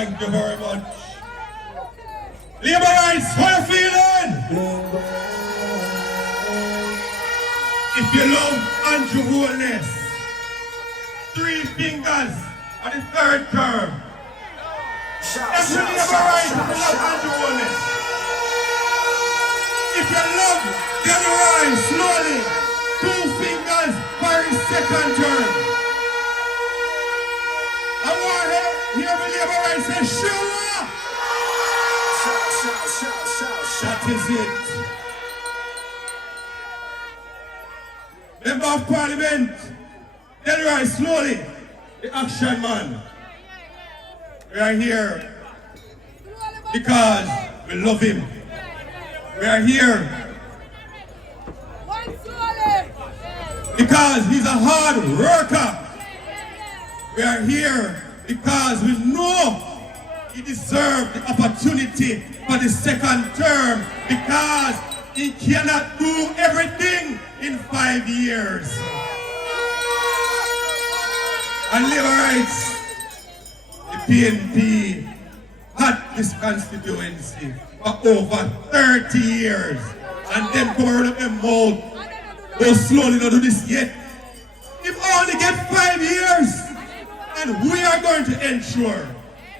Thank you very much. Labor rights, how you feeling? If you love Andrew Holness, 3 fingers on the 3rd term. If you labor rights, if you love Andrew Holness. If you love Gary Rice, slowly, 2 fingers for his 2nd term. I want to hear me labor rights say, sure. That is it. Member of Parliament, Gary Rice, slowly, the action man. We are here because we love him. We are here because he's a hard worker. We are here because we know he deserved the opportunity for the 2nd term because he cannot do everything in 5 years. And labor rights, the PNP had this constituency for over 30 years. And them come up their mouth. They slowly not do this yet. If only get 5 years, and we are going to ensure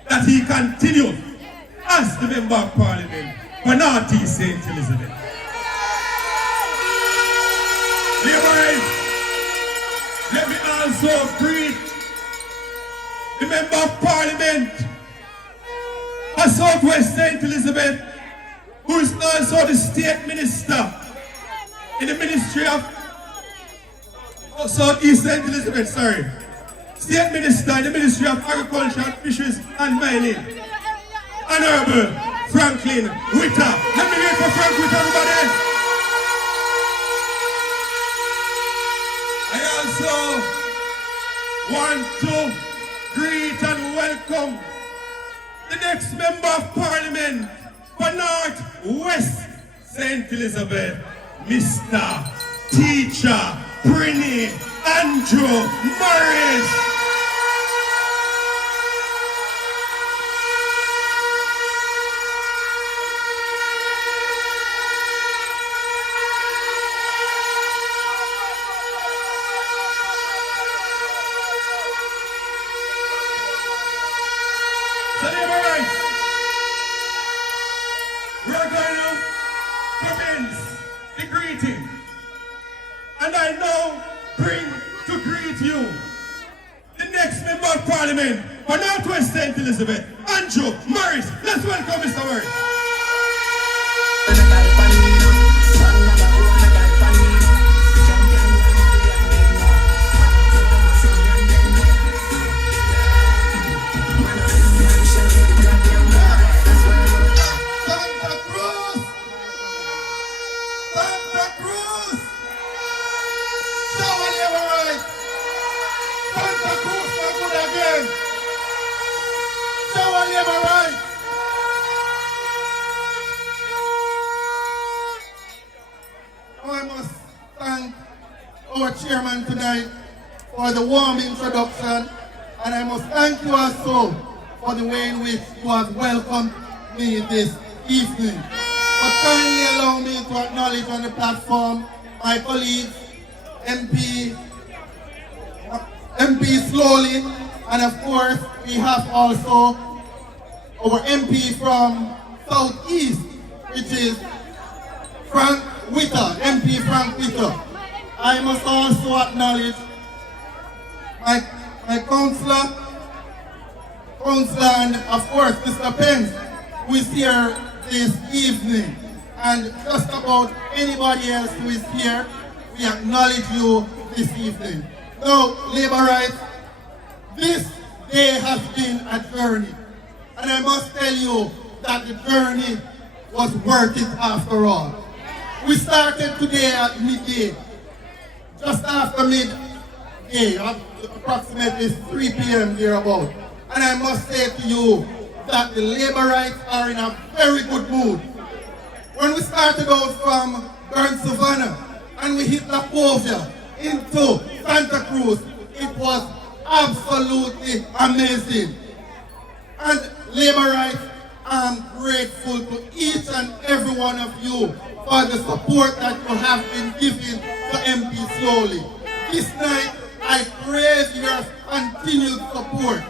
that he continue as the Member of Parliament for North East St. Elizabeth. Let me also greet the Member of Parliament for Southwest St. Elizabeth, who is also the State Minister in the Ministry of Southeast St. Elizabeth, sorry. State Minister in the Ministry of Agriculture and Fisheries and Mining, Honorable Franklin Witter. Let me hear for Frank Witter, everybody. I also want to greet and welcome the next Member of Parliament for North West St. Elizabeth, Mr. Teacher Prinny Andrew Morris. And I now bring to greet you the next Member of Parliament for Northwest St. Elizabeth, Andrew Morris. Let's welcome Mr. Morris. I must thank our chairman tonight for the warm introduction, and I must thank you also for the way in which you have welcomed me this evening. But kindly allow me to acknowledge on the platform my colleagues, MP Slowly, and of course we have also our MP from Southeast, which is Frank Witter, MP Frank Witter. I must also acknowledge my councillor, and of course Mr. Pence, who is here this evening. And just about anybody else who is here, we acknowledge you this evening. Now, labor rights, this day has been a journey. And I must tell you that the journey was worth it after all. We started today at midday, just after midday, approximately 3 p.m. thereabout. And I must say to you that the labor rights are in a very good mood. When we started out from Burn Savannah and we hit La Povia into Santa Cruz, it was absolutely amazing. And Labour rights, I'm grateful to each and every one of you for the support that you have been giving to MP Slowly. This night, I crave your continued support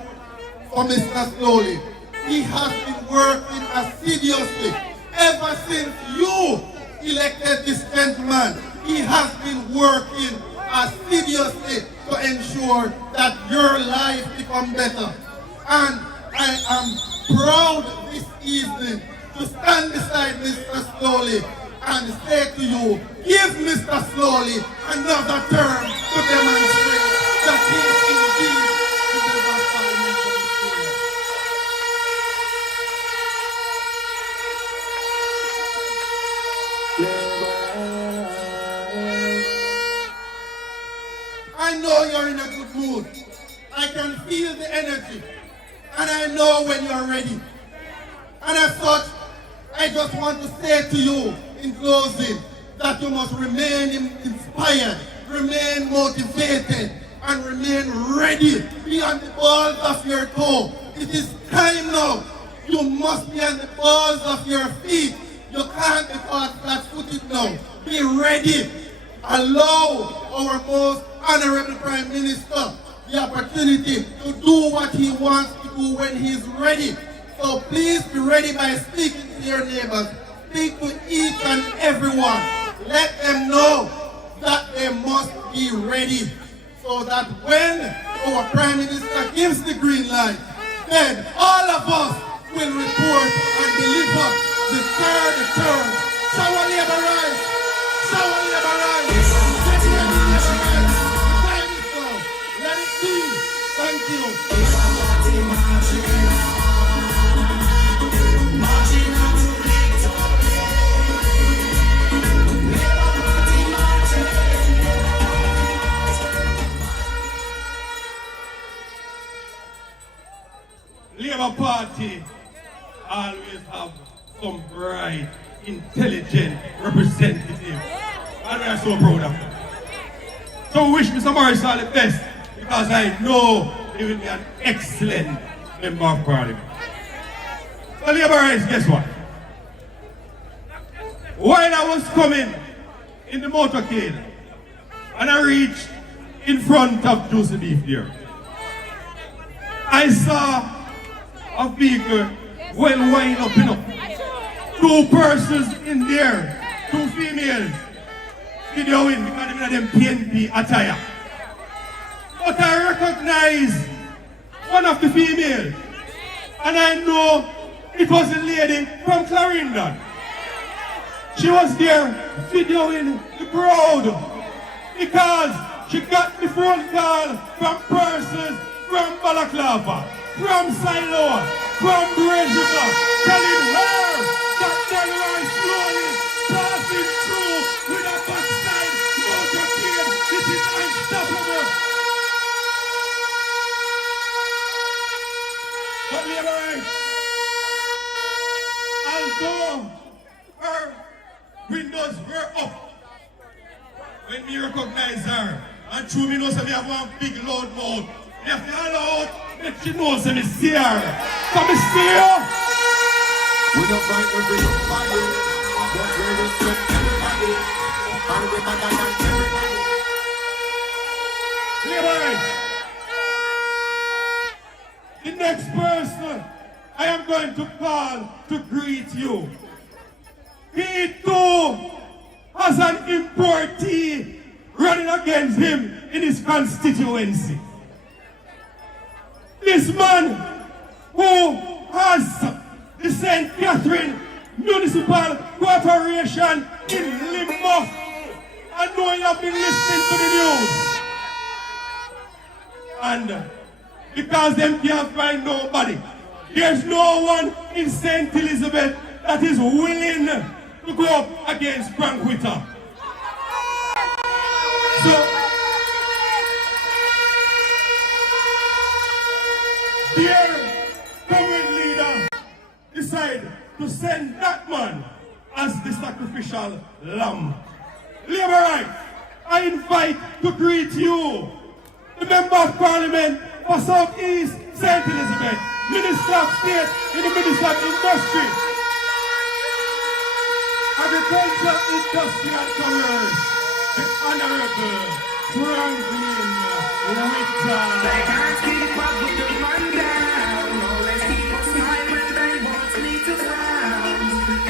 for Mr. Slowly. He has been working assiduously ever since you elected this gentleman. He has been working assiduously to ensure that your life becomes better. And I am proud this evening to stand beside Mr. Slowly and say to you, give Mr. Slowly another term to demonstrate that he is indeed the member of parliament for this period. I know you're in a good mood. I can feel the energy. And I know when you're ready. And as such, I just want to say to you in closing that you must remain inspired, remain motivated, and remain ready. Be on the balls of your toe. It is time now. You must be on the balls of your feet. You can't be caught flat-footed now. Be ready. Allow our most honorable Prime Minister the opportunity to do what he wants to do when he's ready. So please be ready by speaking to your neighbors. Speak to each and everyone. Let them know that they must be ready so that when our Prime Minister gives the green light, then all of us will report and deliver the third term. Shower Labour rights! Shower Labour rights! Time is now. Let it be. Thank you. Labour Party always have some bright, intelligent representative. And we are so proud of them. So we wish Mr. Morris all the best because I know he will be an excellent member of parliament. So Labourites, guess what? While I was coming in the motorcade and I reached in front of Juicy Beef there, I saw a vehicle well wind up, two persons in there, two females, videoing because they're in them PNP attire. But I recognize one of the females, and I know it was a lady from Clarendon. She was there videoing the crowd because she got the phone call from persons from Balaclava, from Siloa, from Brezheva, telling her that they were slowly passing through with a backside motorcade. This is unstoppable. But Labourites, although her windows were up, when we recognize her, and through me know that we have one big loud mouth, we have to allow out. Let you know, say me see her. Come and see her. We don't fight everybody, but we respect everybody. And we better than everybody. Labourites, the next person I am going to call to greet you. He too has an importee running against him in his constituency. This man who has the St. Catherine Municipal Corporation in limbo. I know you have been listening to the news. And because them can't find nobody, there's no one in St. Elizabeth that is willing to go up against Frank Witter. So, dear current leader decide to send that man as the sacrificial lamb. Labourites, I invite to greet you, the Member of Parliament for South East St. Elizabeth, Minister of State in the Minister of Industry, Agriculture, Industry and Commerce, the Honorable Franklin Witter. They can't keep up with the man down. Oh, let's keep us high when they want me to frown.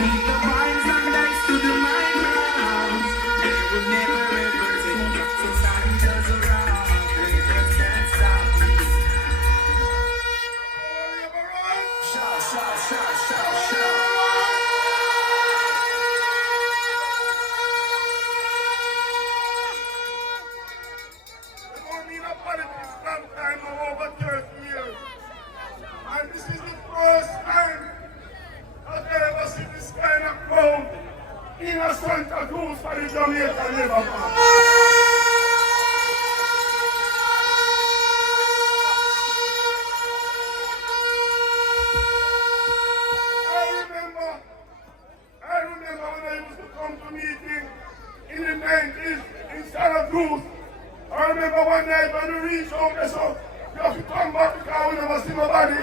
Keep the vibes and dice to the mind ground. They will never ever take society's around. They just can't stop me. Shout, shout, shout, shout, shout. Over 30 years. And this is the first time that I ever see this kind of crowd in a Santa Cruz for the Jamaica Labour Party. I remember when I used to come to meeting in the 90s in Santa Cruz. I remember one night when we reached home, they said, you have to come back because we never see nobody.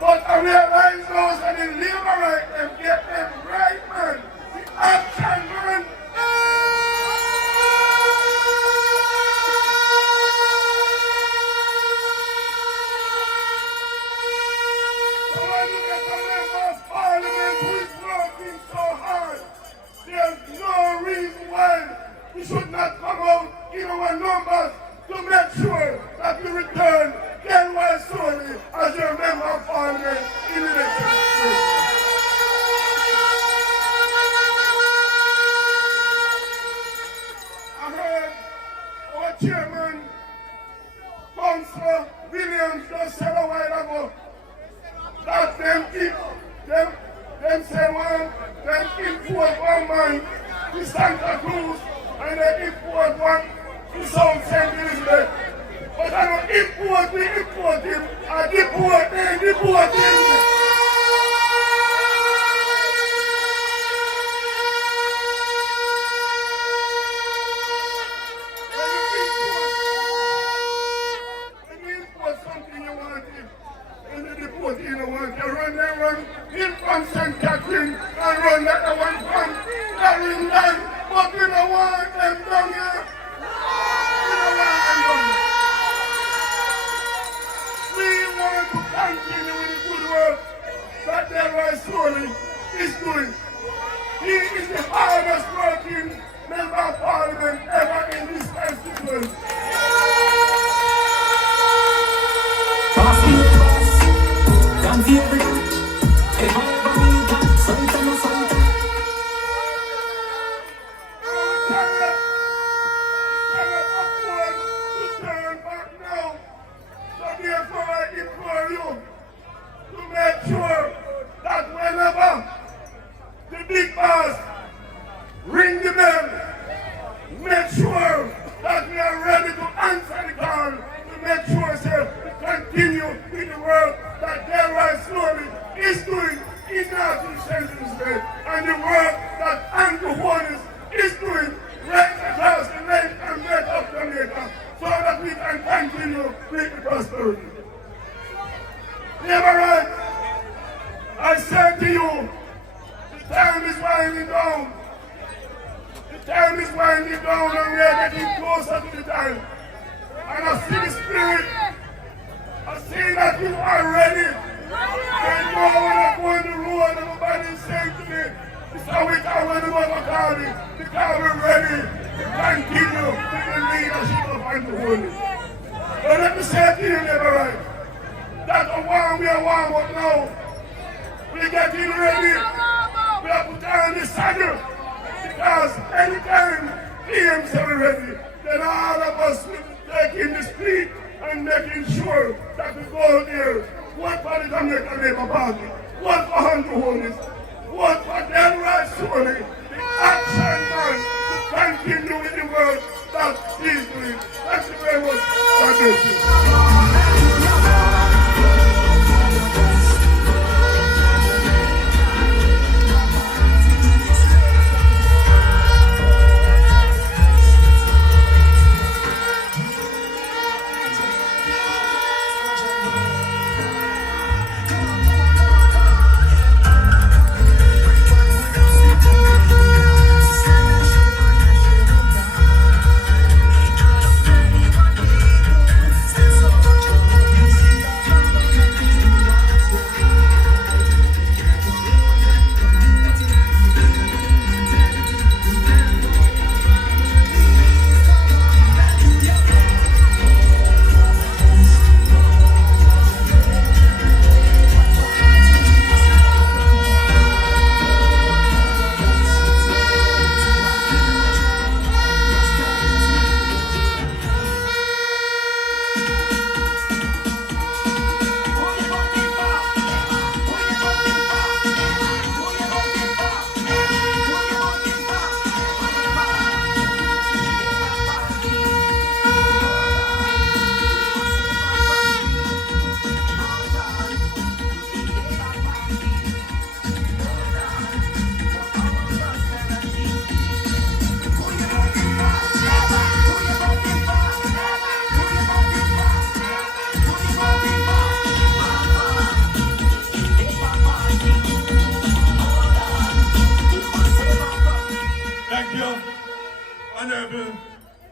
But I realize those that the labor right them, get them right, man. The action, man. So when you get a member of parliament who is working so hard, there's no reason why we should not come out in our numbers to make sure that we return Kenway solely as your member of parliament in the next election. I heard our chairman, Councillor Williams, just said a while ago that them say them import one man to Santa Cruz and they import one to South St. Elizabeth. But I don't import him. I deport him. When you import something you want it, and you deport it, you don't want it. You run in from St. Catherine and run that one from Carrington. But we don't want them down here. We want to continue with the good work that Delroy Solely is doing. He is the hardest working member of parliament ever in this constituency. Ring the bell. Make sure that we are ready to answer the call. To make sure, sir, we continue with the work that Delroy Solely is doing in North Central State and the work that Andrew Hollis is doing right across the length and breadth of Jamaica so that we can continue with the prosperity. Never right. I said to you, the time is winding down. The time is winding down and we are getting closer to the time. And I see the spirit. I see that you are ready. I know when I go on the road, everybody is saying to me, Mr. Witter, when you go to Cardi, because we're ready to continue with the leadership of Andrew Hollis. But let me say to you, never right, that a warm, we are warm up now. We're getting ready. We are put on the saddle. Because anytime PMs are ready, then all of us will be taking the street and making sure that we go there. Vote for the Jamaica Labour Party. Vote for Andrew Hollis. Vote for Delroy Solely, the action man, to continue with the work that he's doing. Thank you very much. God bless you.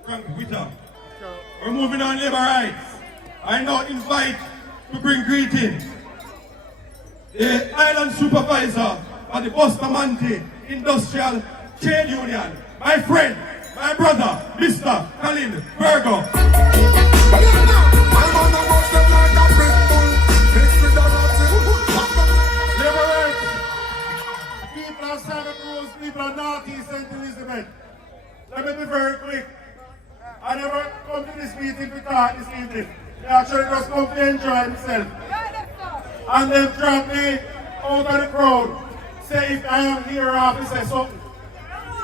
Frank Witter. We're moving on labor rights. I now invite to bring greeting the island supervisor of the Bustamante Industrial Trade Union, my friend, my brother, Mr. Colin Virgo. Labor rights. People of Santa Cruz, people of Northeast St. Elizabeth. Let me be very quick. I never come to this meeting to talk this evening. I actually just come to enjoy myself. And they drop me out of the crowd. Say if I am here off, say something.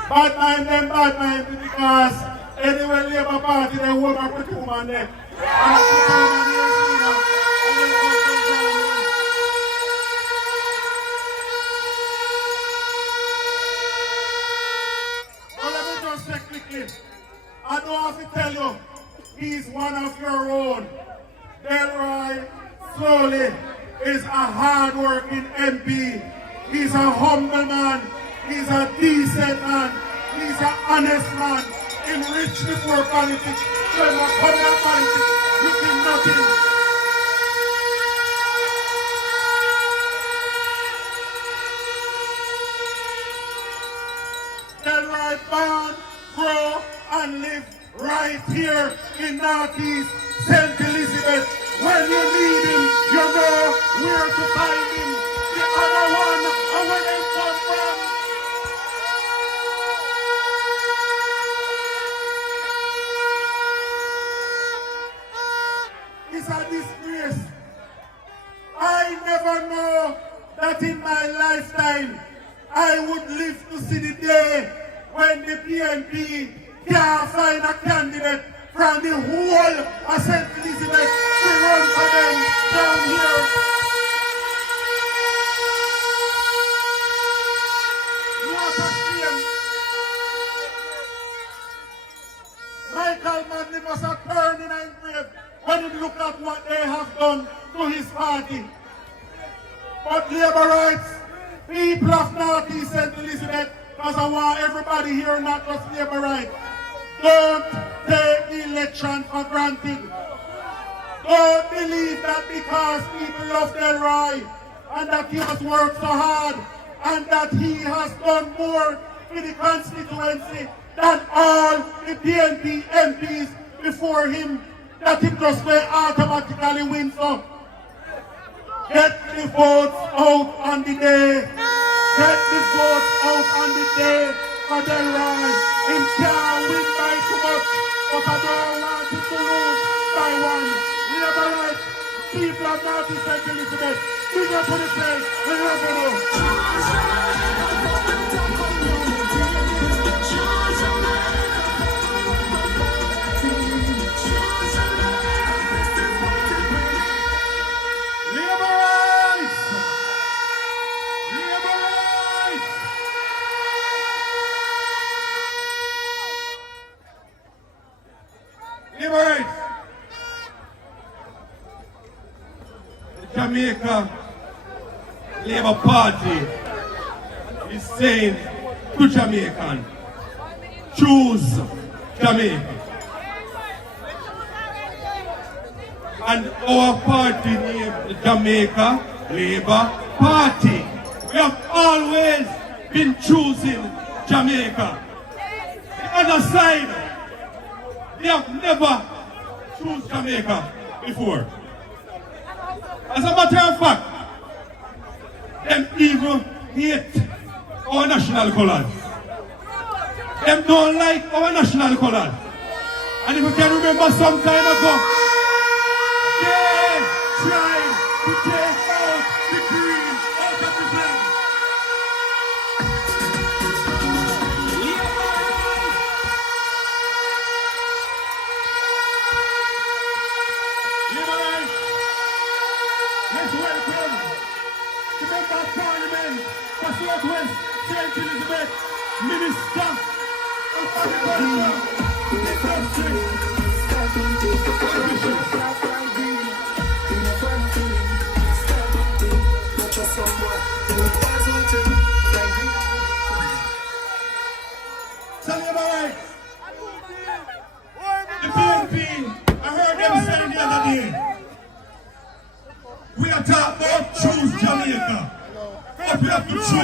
Bad mind me because anyway Labour Party they hold back with 2 man there. And that's the 2 man here, you know. And then come to enjoy me. But let me just say quickly. I don't have to tell you, he's one of your own. Delroy Slowly is a hard-working MP. He's a humble man. He's a decent man. He's an honest man. Enriched before politics. When we come to politics, looking nothing. Delroy born, grow, and live right here in Northeast St. Elizabeth. When you need him, you know where to find him. The other one, and where they come from. It's a disgrace. I never know that in my lifetime I would live to see the day when the PNP can't find a candidate from the whole of St. Elizabeth to run for them down here. What a shame. Michael Manley must have turned in his grave when he looked at what they have done to his party. But labor rights, people of Northeast St. Elizabeth, because I want everybody here, not just labor rights. Don't take the election for granted. Don't believe that because people love Delroy and that he has worked so hard and that he has done more for the constituency than all the PNP MPs before him, that he just will automatically win some. Get the votes out on the day. Get the votes out on the day for Delroy. Him can't win by too much, but I don't want him to lose by 1. Labor rights, people of Northeast St. Elizabeth, big up to the place, we love you. Jamaica Labour Party is saying to Jamaican, choose Jamaica. And our party named the Jamaica Labour Party. We have always been choosing Jamaica. The other side, they have never chosen Jamaica before. As a matter of fact, them even hate our national colors. Them don't like our national colors. And if you can remember some time ago, they tried to take out the green out of the flag. Let's welcome to Member of Parliament for Southwest St. Elizabeth, Minister of Agriculture, Industry, and Fisheries.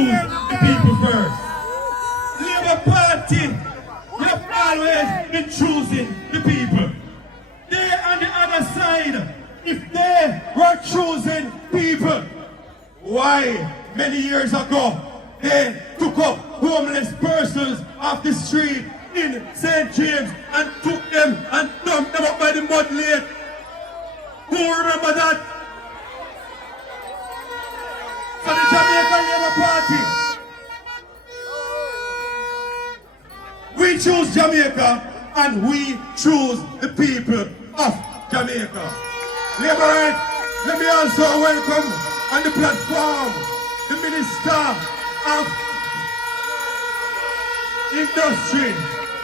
choose the people first. Labour Party, we have always been choosing the people. They on the other side, if they were choosing people, why many years ago they took up homeless persons off the street in St. James and took them and dumped them up by the mud lake? Who remember that? So the Jamaica Labour Party, we choose Jamaica and we choose the people of Jamaica. Labour right, let me also welcome on the platform the Minister of Industry,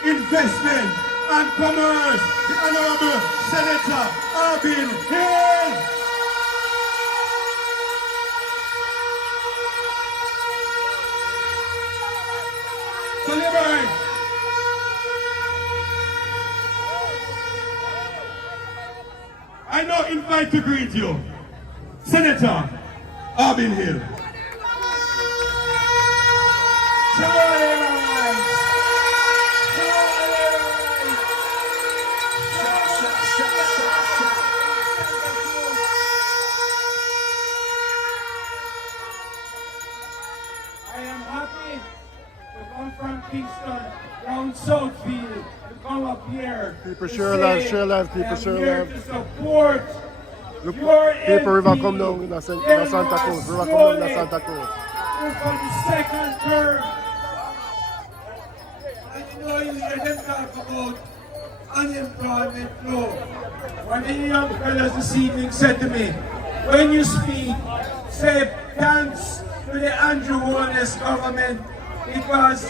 Investment and Commerce, the Honorable Senator Albin Hill. So Labour right, I now invite to greet you, Senator Albin Hill. I am happy to come from Kingston, down Southfield, to come up here. People to share say live, share live, people I am share here live. to support Look, your people river MP, come down in Santa Cruz. River come down Slowly, in Santa Cruz. who for the second term. And you know, you hear them talk about unemployment law. One of the young fellas this evening said to me, when you speak, say thanks to the Andrew Holness government because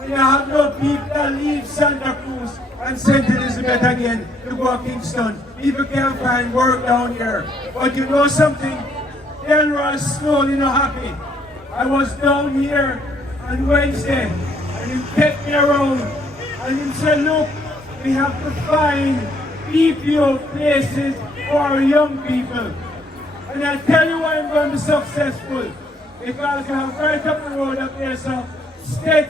we have no people that leave Santa Cruz and St. Elizabeth again to go to Kingston. People can't find work down here. But you know something? Delroy Slowly not happy. I was down here on Wednesday and he kept me around and he said, look, we have to find BPO places for our young people. And I tell you why I'm going to be successful. Because you have right up the road up there, so St.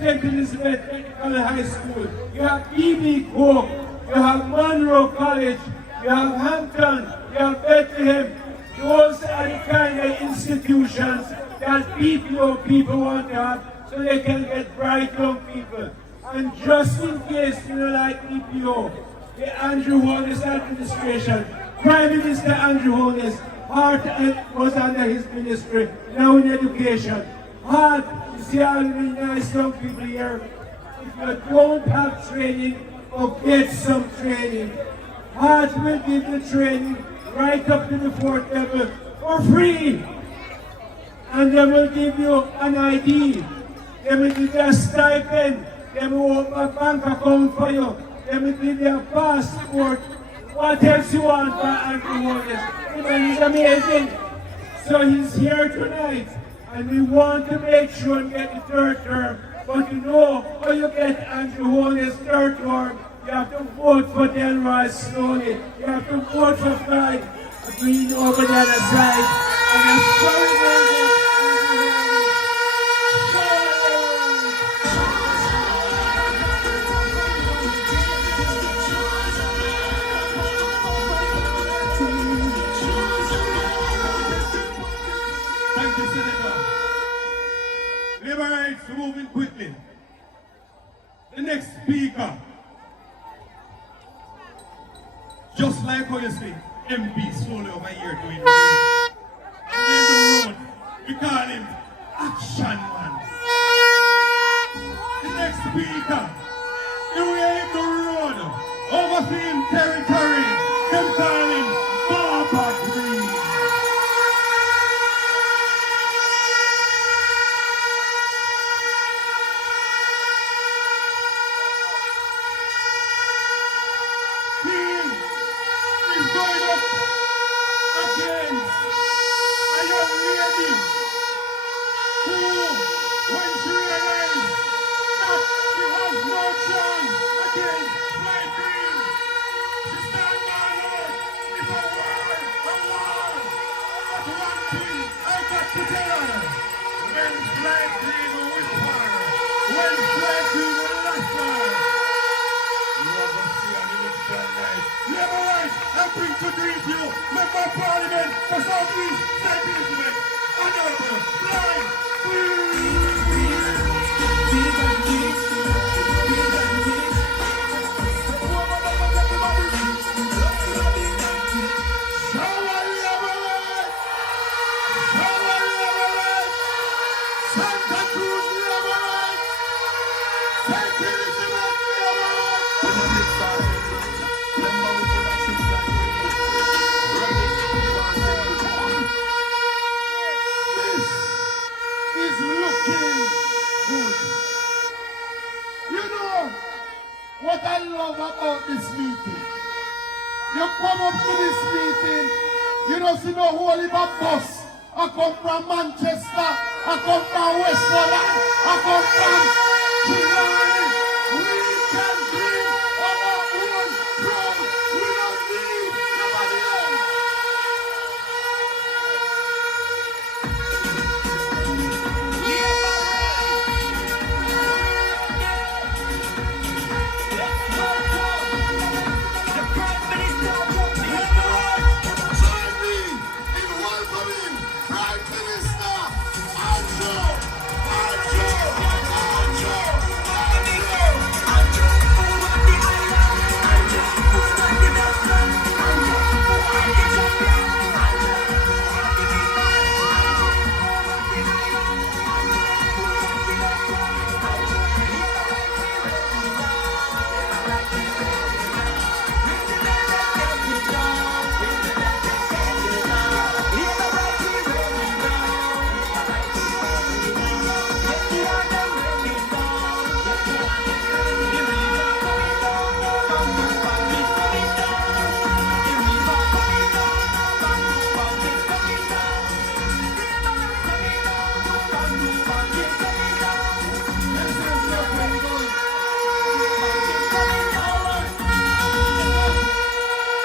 Elizabeth Technical High School. You have E.B. Cook, you have Monroe College, you have Hampton, you have Bethlehem. Those are the kind of institutions that BPO people want to have so they can get bright young people. And just in case you don't like BPO, the Andrew Holness administration, Prime Minister Andrew Holness, heart was under his ministry, now in education. Heart, you see all the nice young people here. If you don't have training, or get some training. Heart will give the training right up to the 4th level for free. And they will give you an ID. They will give you a stipend. They will open a bank account for you. They will give you a passport. What else you want for Andrew Holness? The man is amazing. So he's here tonight. And we want to make sure and get the 3rd term. But you know how you get Andrew Holness 3rd term? You have to vote for Delroy Slowly. You have to vote for Clyde Green over the other side. And I'm sorry about that. Thank you, Senator. Labour rights moving quickly. The next speaker, just like how you see MP slowly over here doing the road. In the road, we call him Action Man. The next speaker, the way in the road, overseeing territory, them call him Baba Green. He's going up against a young lady who, when she realized that she has no chance against Fly Green, she bring to greet you, Member of Parliament for South East St. Elizabeth, Honorable Blind Santa Cruz, St. Elizabeth, is looking good. You know what I love about this meeting? You come up to this meeting, you don't see no holy bus. I come from Manchester, I come from West London, I come from Chilani. We can bring our own crowd. We don't need nobody else. Join me in welcoming Prime Minister Andrew.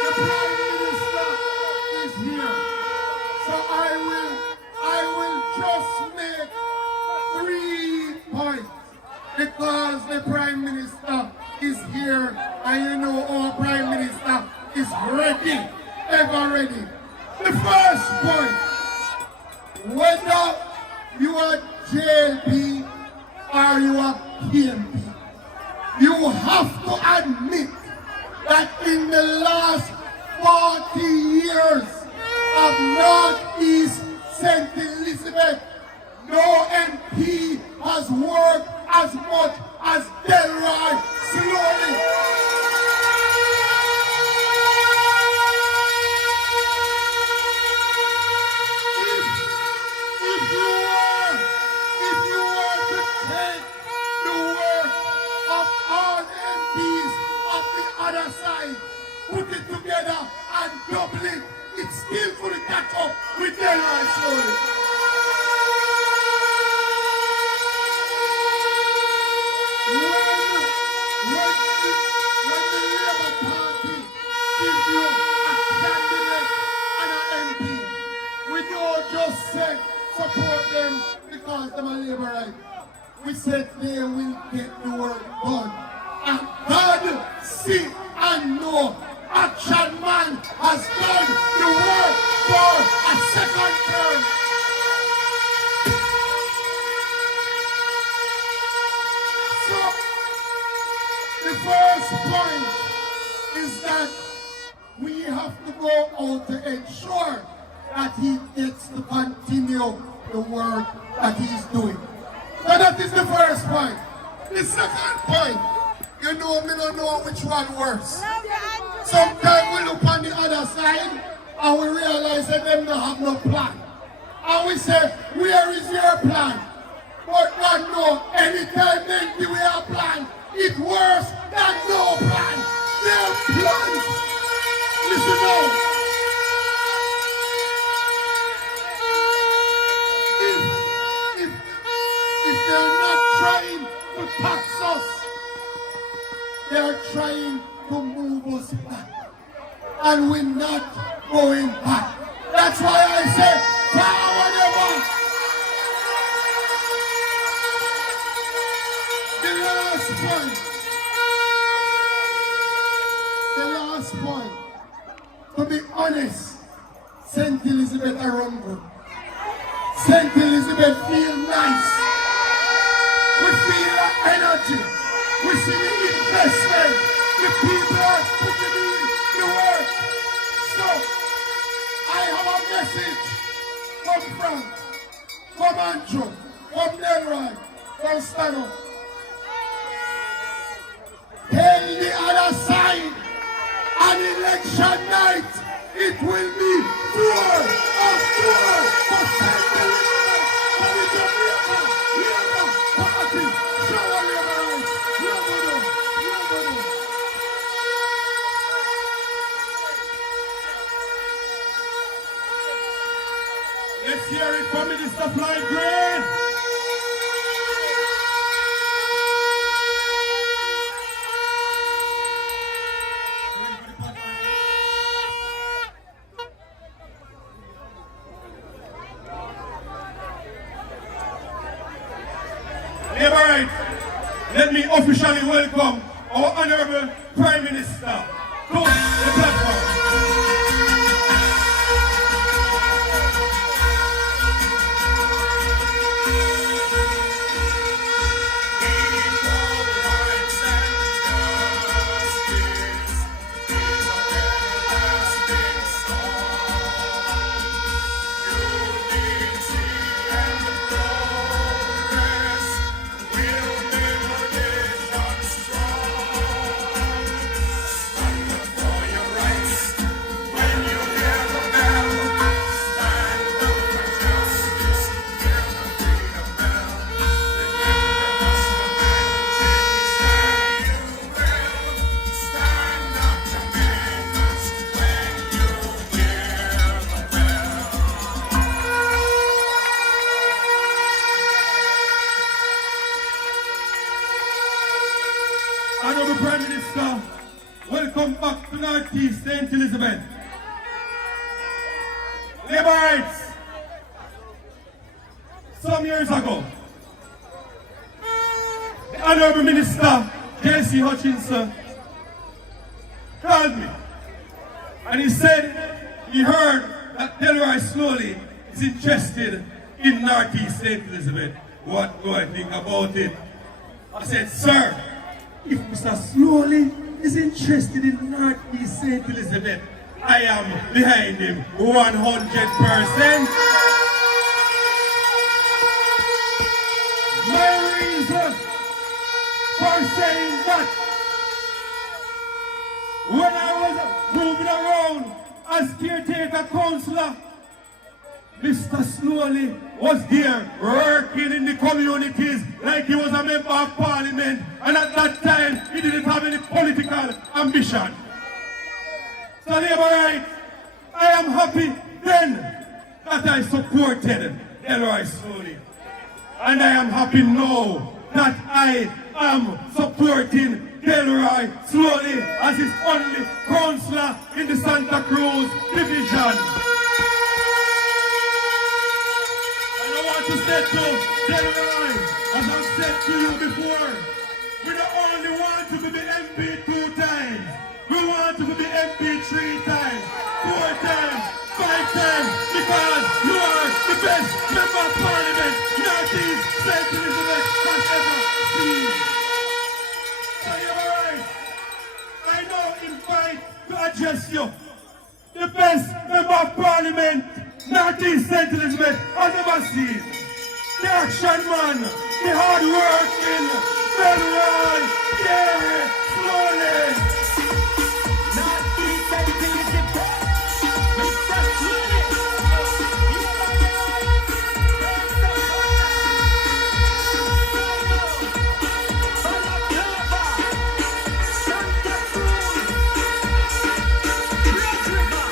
The Prime Minister is here. So I will just make 3 points because the Prime Minister is here and you know our Prime Minister is ready, ever ready. The first point, whether you are JLP or you are PMP, you have to admit that in the last 40 years of Northeast St. Elizabeth, no MP has worked as much as Delroy Slowly. If you were to take the work of all MPs of the other side, put it together and double it, it still couldn't catch up with Delroy Slowly. When the Labour Party gives you a candidate and an MP, we don't just say support them because they're a Labourite. We said they will get the work done. And God see and know Action Man has done the work for a second term. So, the first point is that we have to go out to ensure that he gets to continue the work that he's doing. So that is the first point. The second point, you know me don't know which one worse. Sometimes we look on the other side and we realize that them don't have no plan. And we say, where is your plan? But God know, anytime they give you a plan, it's worse than no plan. Their plans. Listen now. If they're not trying to tax us, they're trying to move us back. And we're not going back. That's why I say, forward ever. The last point to be honest, St. Elizabeth a run good. St. Elizabeth feel nice. We feel the energy. We see the investment. The people are putting in the work. So, I have a message from Frank, from Andrew, from Delroy, from Stano. Tell the other side, on election night, it will be 4 of 4 for St. Elizabeth, for the Jamaica Labour Party. Show our labor rights. Labor. Let's hear it from Minister Fly Green. Right. Let me officially welcome our Honorable Prime Minister to the platform. Honorable Prime Minister, welcome back to Northeast St. Elizabeth. Labourites, some years ago, the Honorable Minister, J.C. Hutchinson, called me and he said he heard that Delroy Slowly is interested in Northeast St. Elizabeth. What do I think about it? I said, sir, if Mr. Slowly is interested in Northeast St. Elizabeth, I am behind him 100%. My reason for saying that, when I was moving around as caretaker councillor, Mr. Slowly was there working in the communities like he was a member of parliament, and at that time he didn't have any political ambition. So Labourite, I am happy then that I supported Delroy Slowly. And I am happy now that I am supporting Delroy Slowly as his only councillor in the Santa Cruz division. To say to Delroy, as I've said to you before, we don't only want to be the MP 2 times, we want to be the MP 3 times, 4 times, 5 times, because you are the best member of parliament Northeast St. Elizabeth has ever seen. So you're right. I now invite to address you, the best member of parliament Northeast St. Elizabeth has ever seen. The action man, the hard working, Delroy, Slowly. Northeast St. Elizabeth, Mr. Slowly. Santa Cruz, Red River,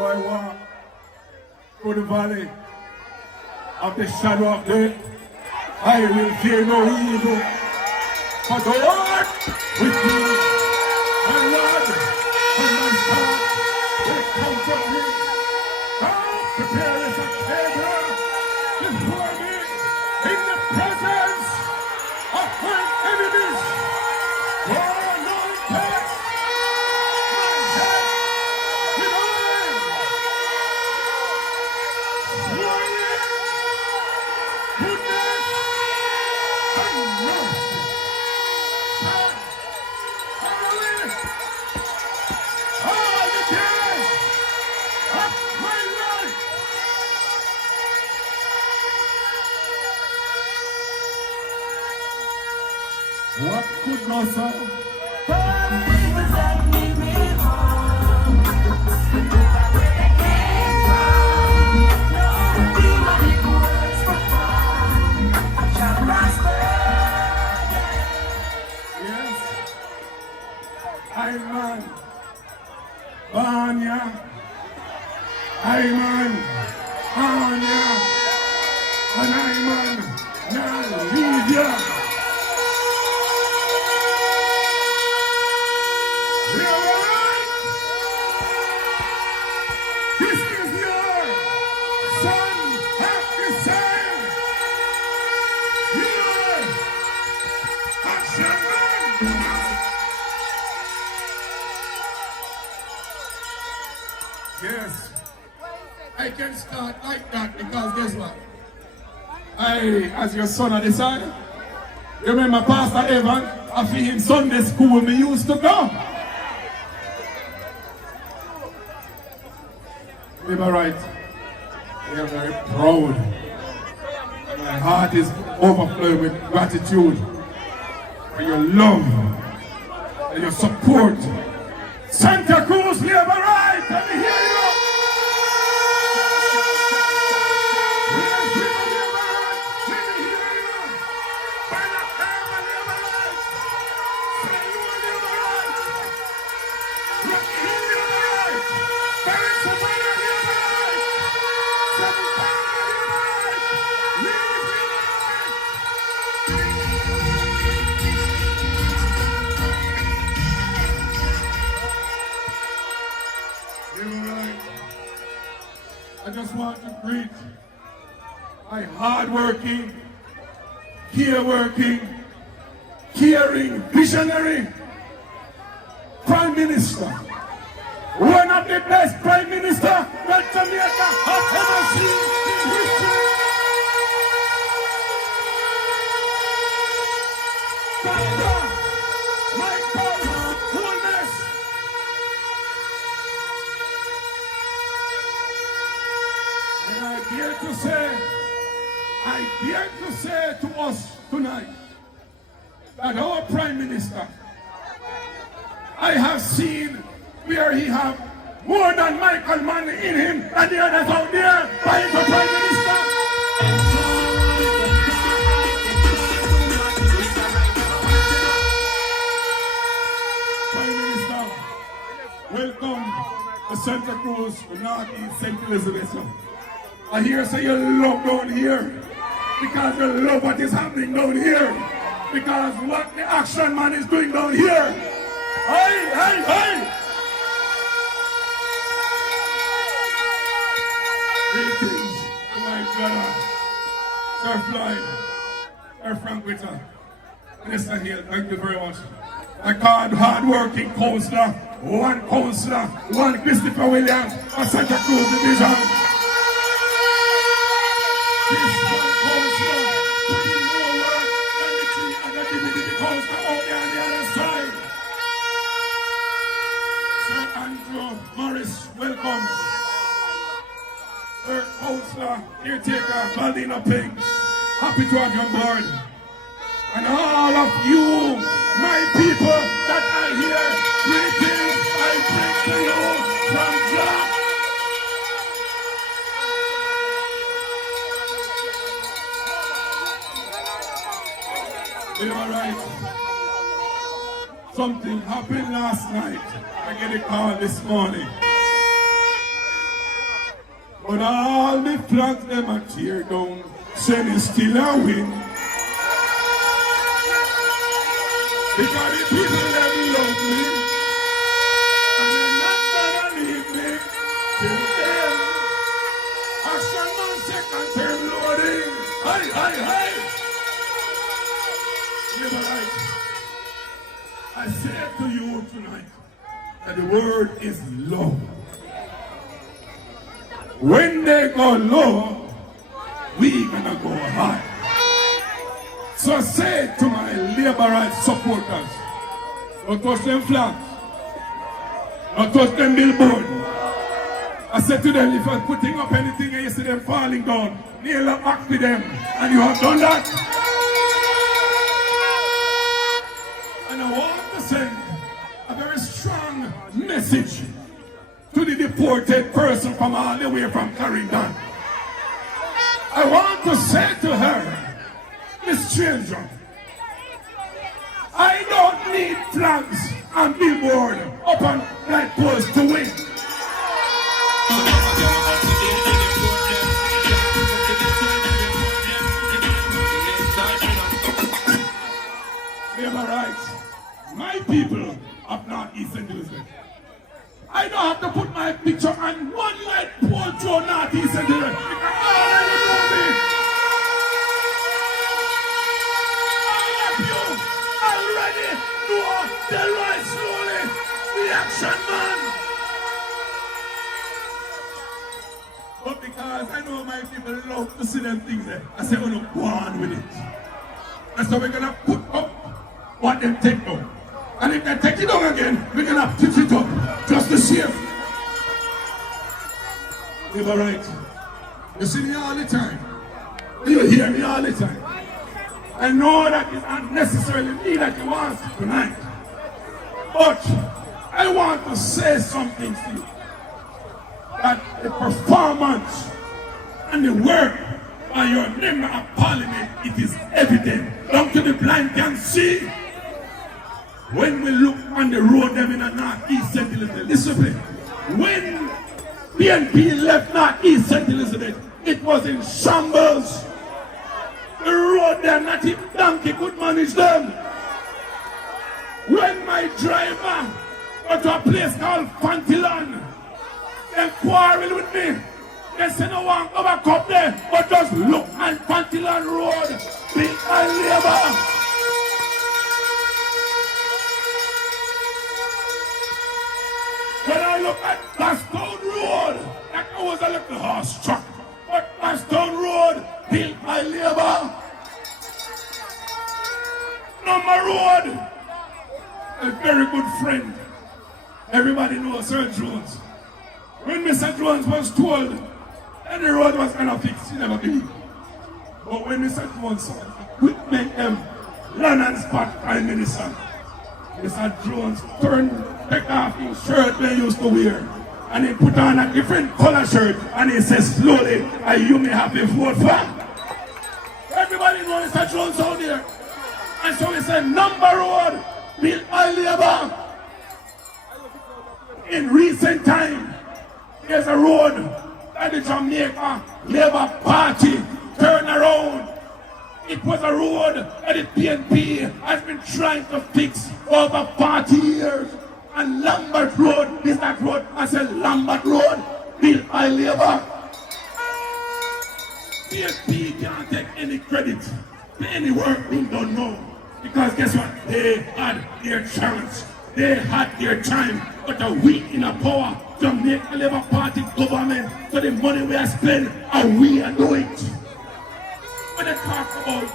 So I walk through the valley of the shadow of death. I will fear no evil. For the Lord with me, my Lord and my God will comfort me. God prepares a table before me in the presence of my enemies. For anointed my head with oil. Surely goodness and mercy shall follow me all the days of my life. What could not serve? Yes, I'm man. Banya. I'm man. Anya. And I'm man. Now leave ya. This is your son of the same. Your action man. Yes, I can start like that because guess what? I, as your son of the side, remember Pastor Evan, I feel in Sunday school me used to go. Remember right? I am very proud. My heart is overflowing with gratitude for your love and your support. Santa Cruz, live right! Let me hear you! I just want to greet my hard-working, care-working, caring, visionary Prime Minister. One of the best Prime Minister that Jamaica has ever seen in history. Dr. Michael Holness. And I dare to say to us tonight that our Prime Minister, I have seen where he have more than Michael Manley in him than the others out there vying for Prime Minister. Prime Minister, welcome to Santa Cruz, Northeast St. Elizabeth. I hear say you love down here because you love what is happening down here because what the action man is doing down here. Hey, hey, hey! Greetings to my brother, Sir Floyd, Sir Frank Witter, Minister Hill, thank you very much. I called hard-working counselor, one Christopher Williams, of Santa Cruz Division. This one counselor putting more work than the three other deputy counselor out there on the other side. Sir Andrew Morris, welcome. Sir Counselor, caretaker, Valdina Pink, happy to have you on board. And all of you, my people that are here, greetings I bring to you from Jah. You all right? Something happened last night. I get a call this morning. But all the flags them a tear down, saying it's still a win. Because the people them love me. And they're not gonna leave me till then. Action man second term loading. Hey. Liberate. I say to you tonight that the word is low. When they go low, we gonna go high. So say to my labor rights supporters, don't touch them flags, don't touch them billboard. I said to them, if I'm putting up anything and you see them falling down, kneel up back with them, and you have done that. And I want to send a very strong message to the deported person from all the way from Carrington. I want to say to her, Miss Stranger, I don't need flags and billboard up on that post to win. Labor rights. My people of Northeast St. Elizabeth. I don't have to put my picture on one light pole through Northeast St. Elizabeth. Because all of you know me. All of you already know the right slowly. The action man. But because I know my people love to see them things there, I say we're going to go on with it. And so we're going to put up what them take down. And if they take it down again, we're going to pitch it up just the same. Labor right. You see me all the time. You hear me all the time. I know that it's not necessarily me that you want tonight. But I want to say something to you. That the performance and the work by your member of parliament, it is evident. Down to the blind can see. When we look on the road them in a Northeast St. Elizabeth, listen to me. When PNP left Northeast St. Elizabeth, it was in shambles. The road there, not even donkey could manage them. When my driver got to a place called Fantilon, they quarrel with me. They say no one come back up there, but just look at Fantilon Road, big and labor. When I look at Glasgow Road, that was a little horse truck. But Glasgow Road, built by labor. Number Road, a very good friend. Everybody knows Sir Jones. When Mr. Jones was told that the road was gonna fix, he never believed. But when Mr. Jones said, quick make them land and spot Prime Minister, Mr. Jones take off his shirt they used to wear, and he put on a different color shirt, and he says slowly, you may have a vote for. Everybody knows Mr. Jones out there. And so he said, number road, built by labor. In recent time, there's a road that the Jamaica Labour Party turned around. It was a road that the PNP has been trying to fix over 40 years. And Lambert Road is that road. I said Lambert Road, built by labor. PNP can't take any credit for any work being done now. Because guess what? They had their chance. They had their time. But a week in a power to make a Labour Party government. So the money we are spending, and we are doing it. When they talk about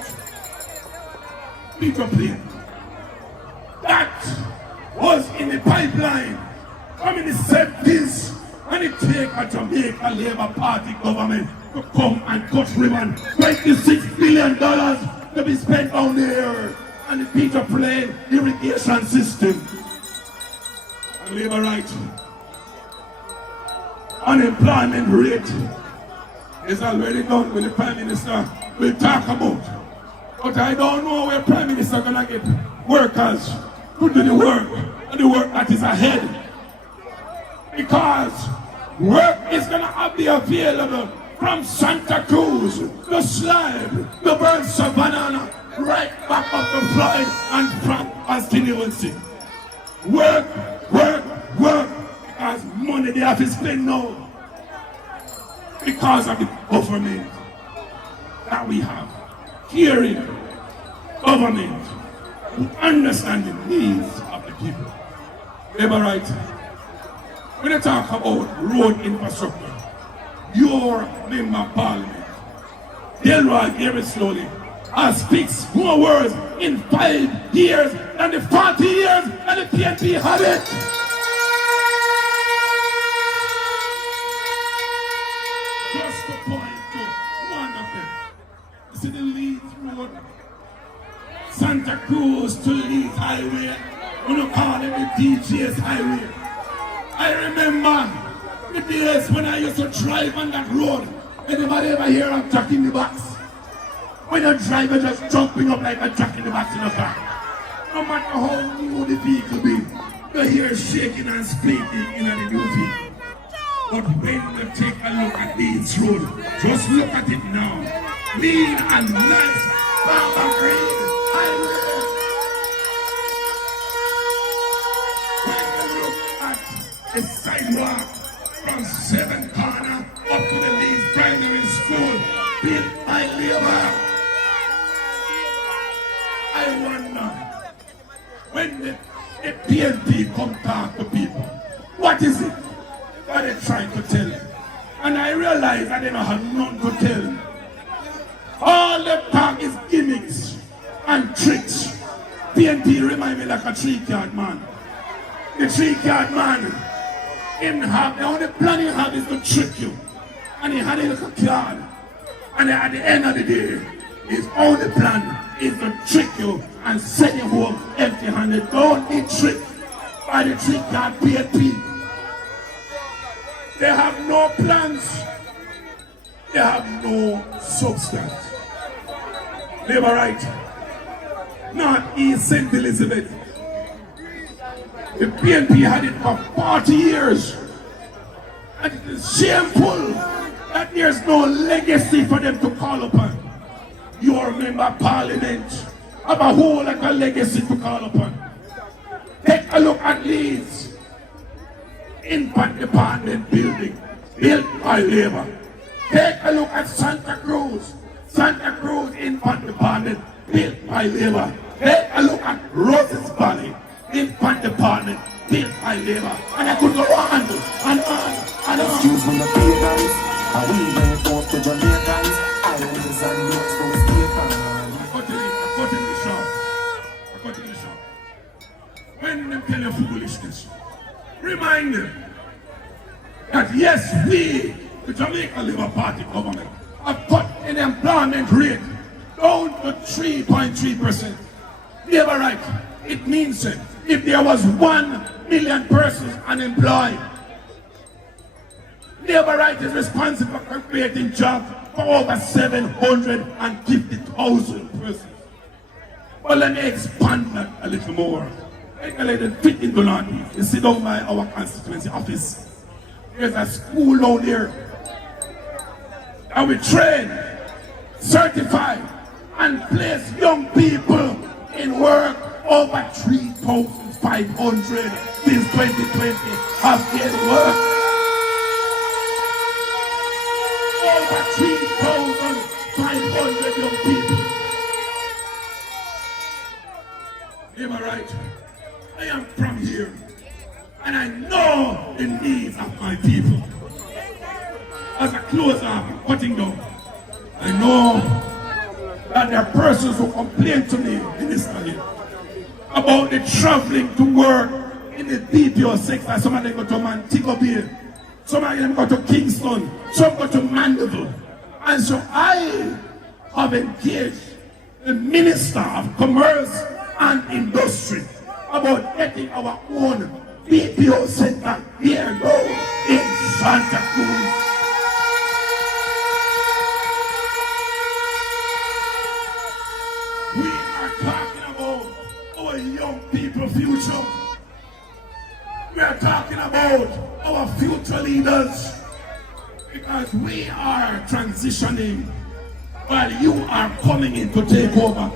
Peter Plane, that was in the pipeline from in the 70s, and it take a Jamaica Labour Party government to come and cut ribbon. $26 billion to be spent down there on the Peter Plane irrigation system. And Labour right, unemployment rate is already done with the Prime Minister will talk about. But I don't know where Prime Minister gonna get workers to do the work, and the work that is ahead. Because work is gonna be available from Santa Cruz, the Slide, the Birds of Banana, right back up to Floyd and from constituency. Work, work, work, because money they have to spend now. Because of the government that we have. Caring government who understand the needs of the people. Labor right. When you talk about road infrastructure, your member of parliament, Delroy very slowly, has speaks more words in 5 years than the 40 years that the PNP had it. Just to point to one of them. You see the Leeds Road, Santa Cruz to Leeds Highway, we don't call it the DJ's Highway. I remember the days when I used to drive on that road. Anybody ever hear of Jack in the box? When a driver just jumping up like a Jack in the box in a car. No matter how new the vehicle be, you hear shaking and squeaking in the new vehicle. But when you take a look at Leeds Road, just look at it now. Clean and nice, Bamba Green Highway. When you look at the sidewalk from 7th corner up to the Leeds Primary School, built by labor. I wonder, when the PNP come talk to people, what is it that they're trying to tell you? And I realize that they don't have nothing to tell you. All the talk is gimmicks and tricks. PNP remind me like a 3-card man. The 3-card man, the only plan he have is to trick you. And he had a little card. And at the end of the day, his only plan is to trick you and send you home empty-handed. Don't be tricked by the 3-card PNP. They have no plans. They have no substance. Labor right. Not East St. Elizabeth. The PNP had it for 40 years. And it is shameful that there's no legacy for them to call upon. Your member of parliament have a whole lot of legacy to call upon. Take a look at Leeds Infant Department building built by labor. Take a look at Santa Cruz Infant Department built by labor. Take a look at Roses Valley Infant Department built by labor. And I could go on and on and on. Excuse me, the pagans, and we went forth to Jamaicans. I always and notes to escape. I cut in the shop. When they tell you foolishness, remind them that yes, we, the Jamaica Labour Party government, have cut an employment rate down to 3.3%. Labor right, it means that if there was 1 million persons unemployed, labor right is responsible for creating jobs for over 750,000 persons. Well, let me expand that a little more. I let it fit into Northeast. You sit down by our constituency office. There's a school down there. And we train, certify, and place young people in work. Over 3,500 since 2020 have get work. Over 3,500 young people. Am I right? I am from here, and I know the needs of my people. As I close up, cutting down, I know that there are persons who complain to me in this area about the traveling to work in the DPO sector. Some of them go to Montego Bay, some of them go to Kingston, some go to Mandeville. And so I have engaged the Minister of Commerce and Industry about getting our own BPO center here now in Santa Cruz. We are talking about our young people future. We are talking about our future leaders. Because we are transitioning while you are coming in to take over.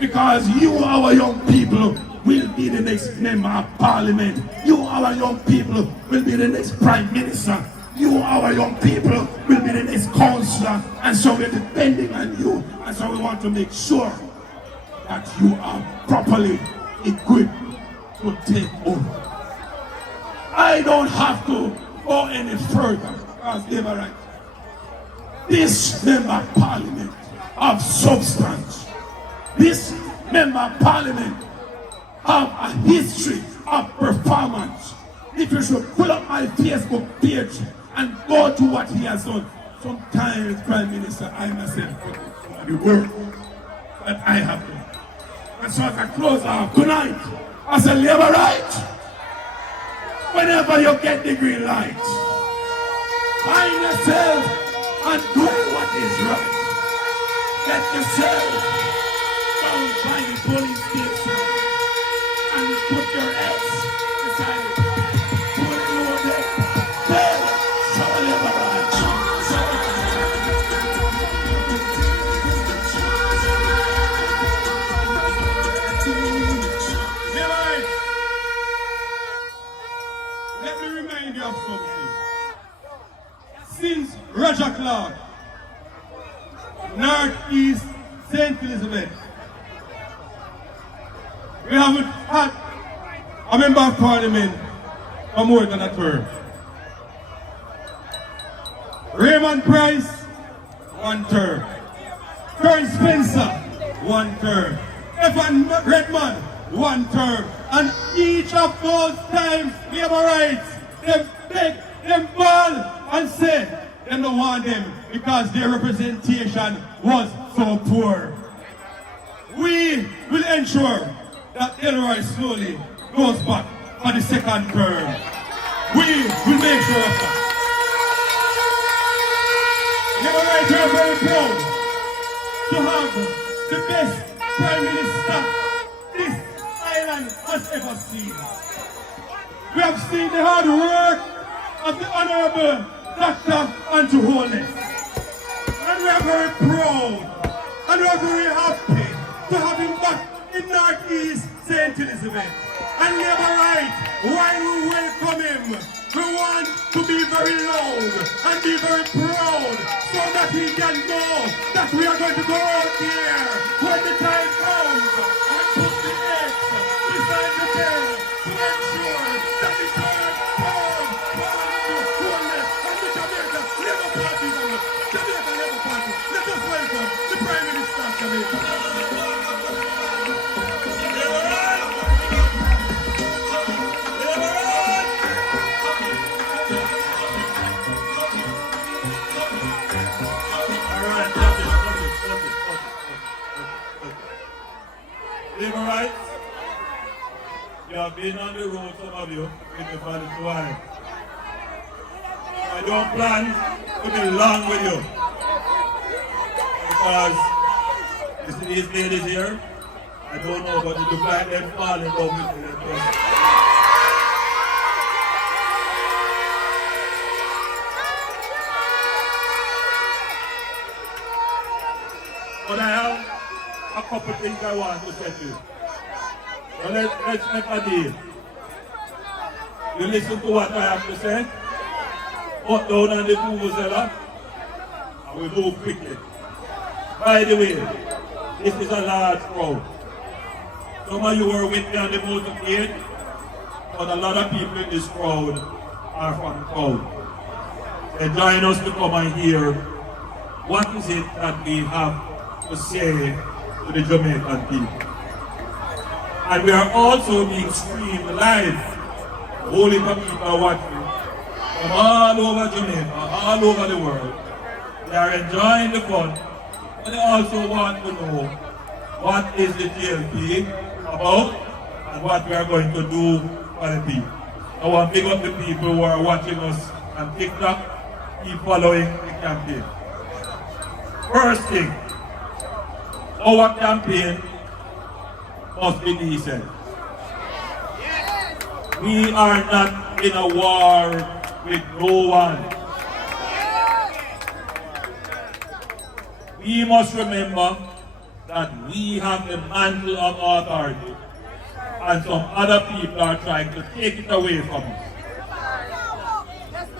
Because you, our young people, will be the next member of parliament. You, our young people, will be the next prime minister. You, our young people, will be the next councillor. And so we're depending on you. And so we want to make sure that you are properly equipped to take over. I don't have to go any further, because they were right. This member of parliament of substance, this member of parliament have a history of performance. If you should pull up my Facebook page and go to what he has done, sometimes, Prime Minister, I myself forget the work that I have done. And so as I close off tonight, as a labor right, whenever you get the green light, find yourself and do what is right. Get yourself down by the police station and put your heads beside it. Put it over there. Then show a labor right. Let me remind you of something. Since Roger Clark, Northeast St. Elizabeth, we haven't had a member of parliament for more than a term. Raymond Price, 1 term. Kern Spencer, 1 term. Evan Redmond, 1 term. And each of those times, labor rights, them beg, them ball, and say, them don't want them because their representation was so poor. We will ensure that Elroy slowly goes back for the 2nd term. We will make sure of that. Labor rights are very proud to have the best Prime Minister this island has ever seen. We have seen the hard work of the Honorable Dr. Andrew Holness. And we are very proud and we are very happy to have him back in Northeast St. Elizabeth. And labor right, while we welcome him, we want to be very loud and be very proud so that he can know that we are going to go out here when the time comes and put the X beside the tail to ensure that the third term Holness and the Jamaica Labour Party, Jamaica Labour Party, let us welcome the Prime Minister of Jamaica. Labor rights, you have been on the road, some of you, with me for a little while. I don't plan to be long with you. Because you see these ladies here, I don't know, but it looks like they're falling down with me. But I have a couple things I want to say to you. So let's make a deal. You listen to what I have to say, put down on the vuvuzela, and we move quickly. By the way, this is a large crowd. Some of you were with me on the motorcade, but a lot of people in this crowd are from the crowd. They join us to come and hear what is it that we have to say to the Jamaican people. And we are also being streamed live. Whole heap of people are watching from all over Jamaica, all over the world. They are enjoying the fun, but they also want to know what is the TLP about and what we are going to do for the people. I want to big up the people who are watching us on TikTok, keep following the campaign. First thing, our campaign must be decent. We are not in a war with no one. we must remember that we have the mantle of authority and some other people are trying to take it away from us.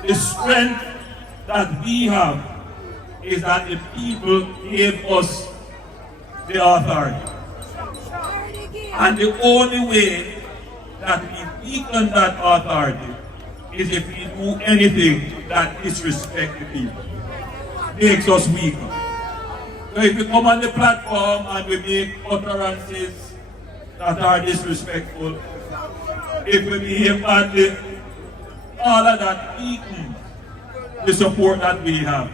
The strength that we have is that the people gave us the authority. And the only way that we weaken that authority is if we do anything that disrespects the people. Makes us weaker. So if we come on the platform and we make utterances that are disrespectful, if we behave badly, all of that weakens the support that we have.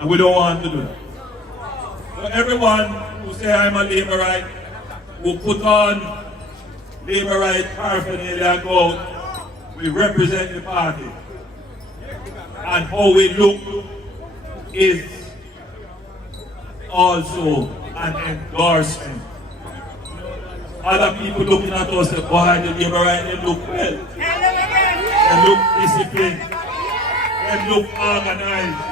And we don't want to do that. So everyone who say I'm a laborite, who put on laborite paraphernalia and go out, we represent the party. And how we look is also an endorsement. Other people looking at us say, boy, the laborite, they look well. They look disciplined. They look organized.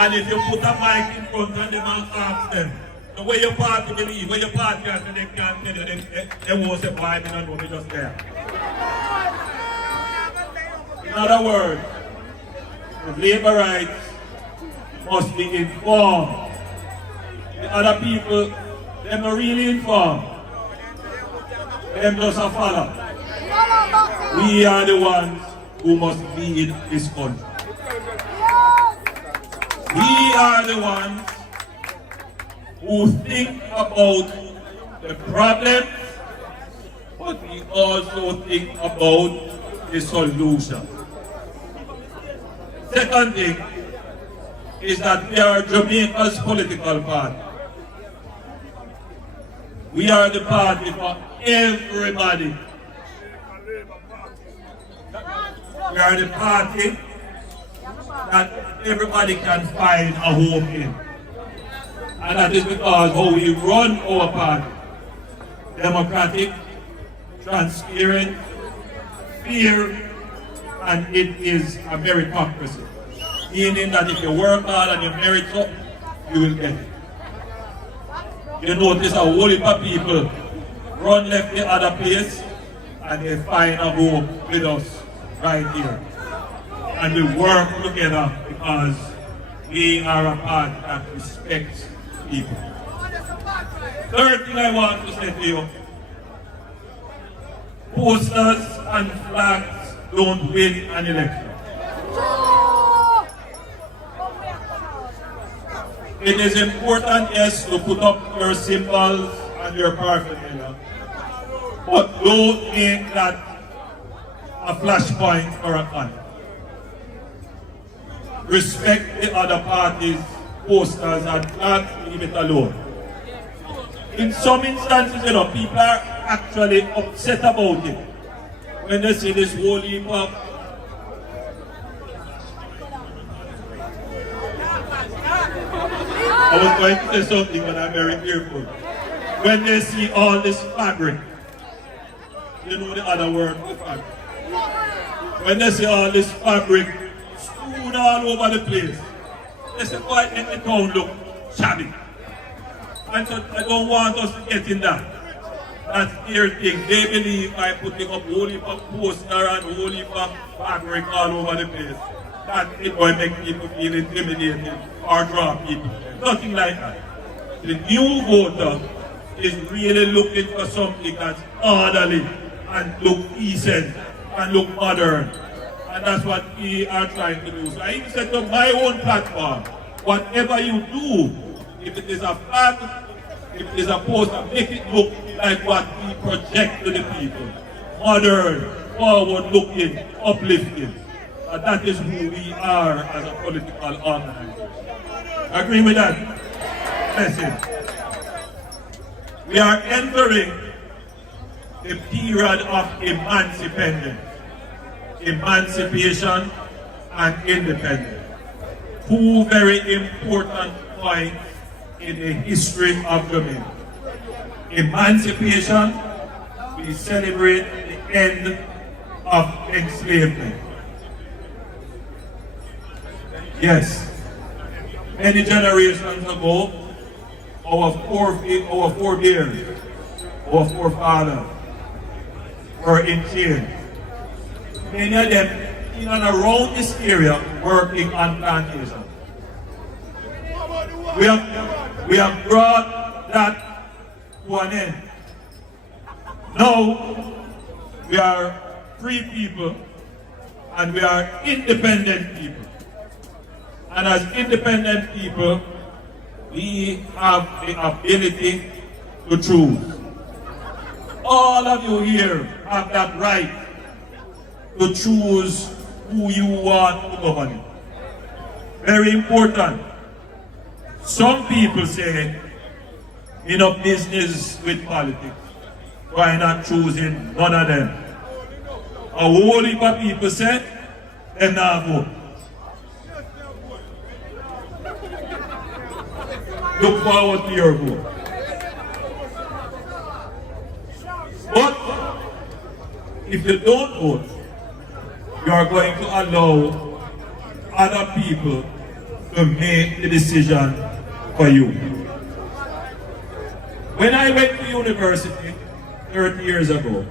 And if you put a mic in front of them and ask them, the way your party believe, where your party has, they can't tell you, they won't say, boy, I don't know, they just there. In other words, the laborites must be informed. The other people, they're not really informed. Them just a follow. We are the ones who must lead this country. We are the ones who think about the problems, but we also think about the solution. Second thing is that we are Jamaica's political party. We are the party for everybody. We are the party that everybody can find a home in. And that is because how we run our party. Democratic, transparent, fair, and it is a meritocracy. Meaning that if you work hard and you merit something, you will get it. You notice a whole heap of people run left the other place and they find a home with us right here. And we work together because we are a party that respects people. Third thing I want to say to you, posters and flags don't win an election. It is important, yes, to put up your symbols and your paraphernalia, but don't make that a flashpoint or a con. Respect the other parties' posters and flags, leave it alone. In some instances, you know, people are actually upset about it. When they see this whole heap of I was going to say something, but I'm very careful. When they see all this fabric, you know the other word for fabric. When they see all this fabric strewn all over the place, they say, boy, make the town look shabby. And so I don't want us to get in that. That's their thing. They believe by putting up whole heap of poster and whole heap of fabric all over the place, that it will make people feel intimidated or draw people. Nothing like that. The new voter is really looking for something that's orderly and look decent and look modern. And that's what we are trying to do. So I even said to my own platform, whatever you do, if it is a flag, if it is a poster, make it look like what we project to the people. Modern, forward-looking, uplifting. And that is who we are as a political organization. Agree with that? Listen. We are entering the period of emancipation and independence. Two very important points in the history of Jamaica. Emancipation, we celebrate the end of enslavement. Yes. Many generations ago, our forebears, our forefathers were in chains. Many of them in and around this area working on plantations. We have brought that to an end. Now we are free people and we are independent people. And as independent people, we have the ability to choose. All of you here have that right to choose who you want to govern you. Very important. Some people say, in a business with politics, why not choosing none of them? A whole heap of people say, them not vote. Look forward to your vote. But if you don't vote, you are going to allow other people to make the decision for you. When I went to university 30 years ago,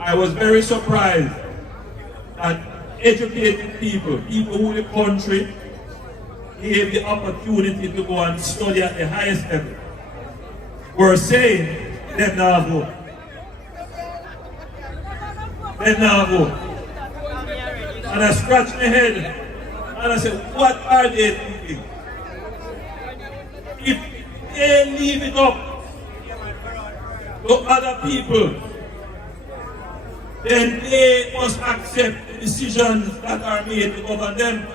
I was very surprised that educated people who the country gave the opportunity to go and study at the highest level, were saying, them now vote. Them now vote. And I scratched my head and I said, what are they thinking? If they leave it up to other people, then they must accept the decisions that are made to govern them.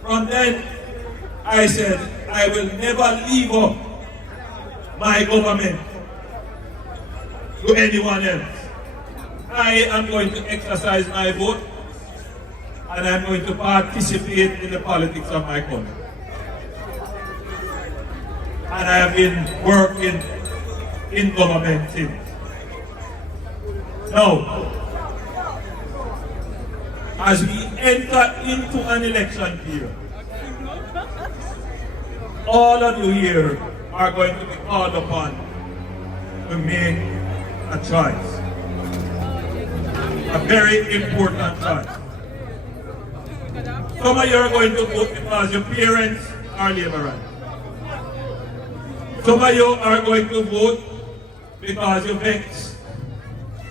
From then, I said, I will never leave up my government to anyone else. I am going to exercise my vote and I'm going to participate in the politics of my country. And I have been working in government since. Now, as we enter into an election period, all of you here are going to be called upon to make a choice. A very important choice. Some of you are going to vote because your parents are laborers. Some of you are going to vote because you're vexed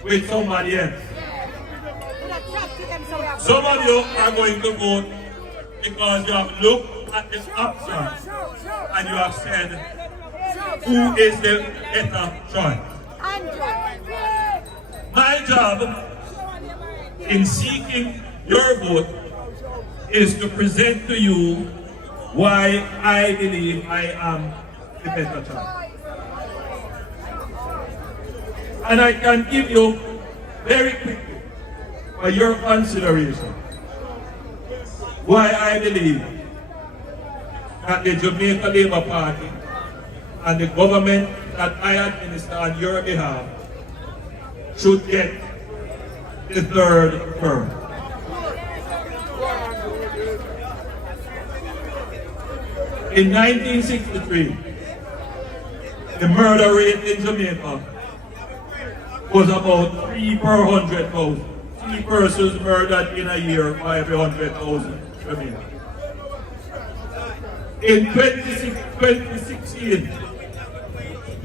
with somebody else. Some of you are going to vote because you have looked at the options and you have said, who is the better choice? My job in seeking your vote is to present to you why I believe I am the better choice. And I can give you very quickly, for your consideration, why I believe that the Jamaica Labour Party and the government that I administer on your behalf should get the third term. In 1963, the murder rate in Jamaica was about 3 per 100,000. 3 persons murdered in a year for every 100,000 Jamaicans. In 2016,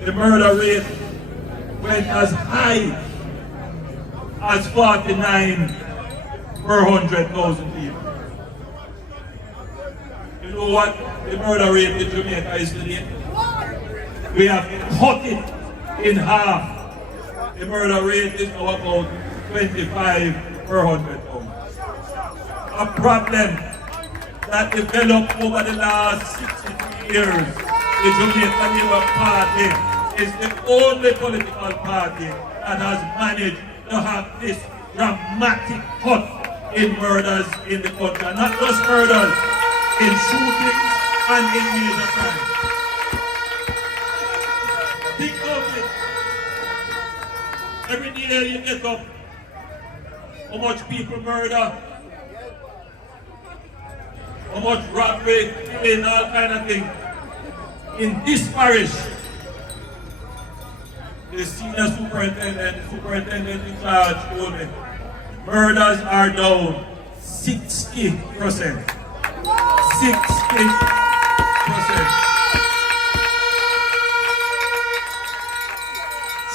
the murder rate went as high as 49 per 100,000 people. You know what the murder rate in Jamaica is today? We have cut it in half. The murder rate is now about 25 per 100,000. A problem that developed over the last 63 years. The Jamaica Labour Party is the only political party that has managed to have this dramatic cut in murders in the country. And not just murders, in shootings and in major crimes. Think of it. Every day you get up, how much people murder. how much robbery, killing, all kind of things. In this parish, the senior superintendent in charge told me, murders are down 60%. 60%.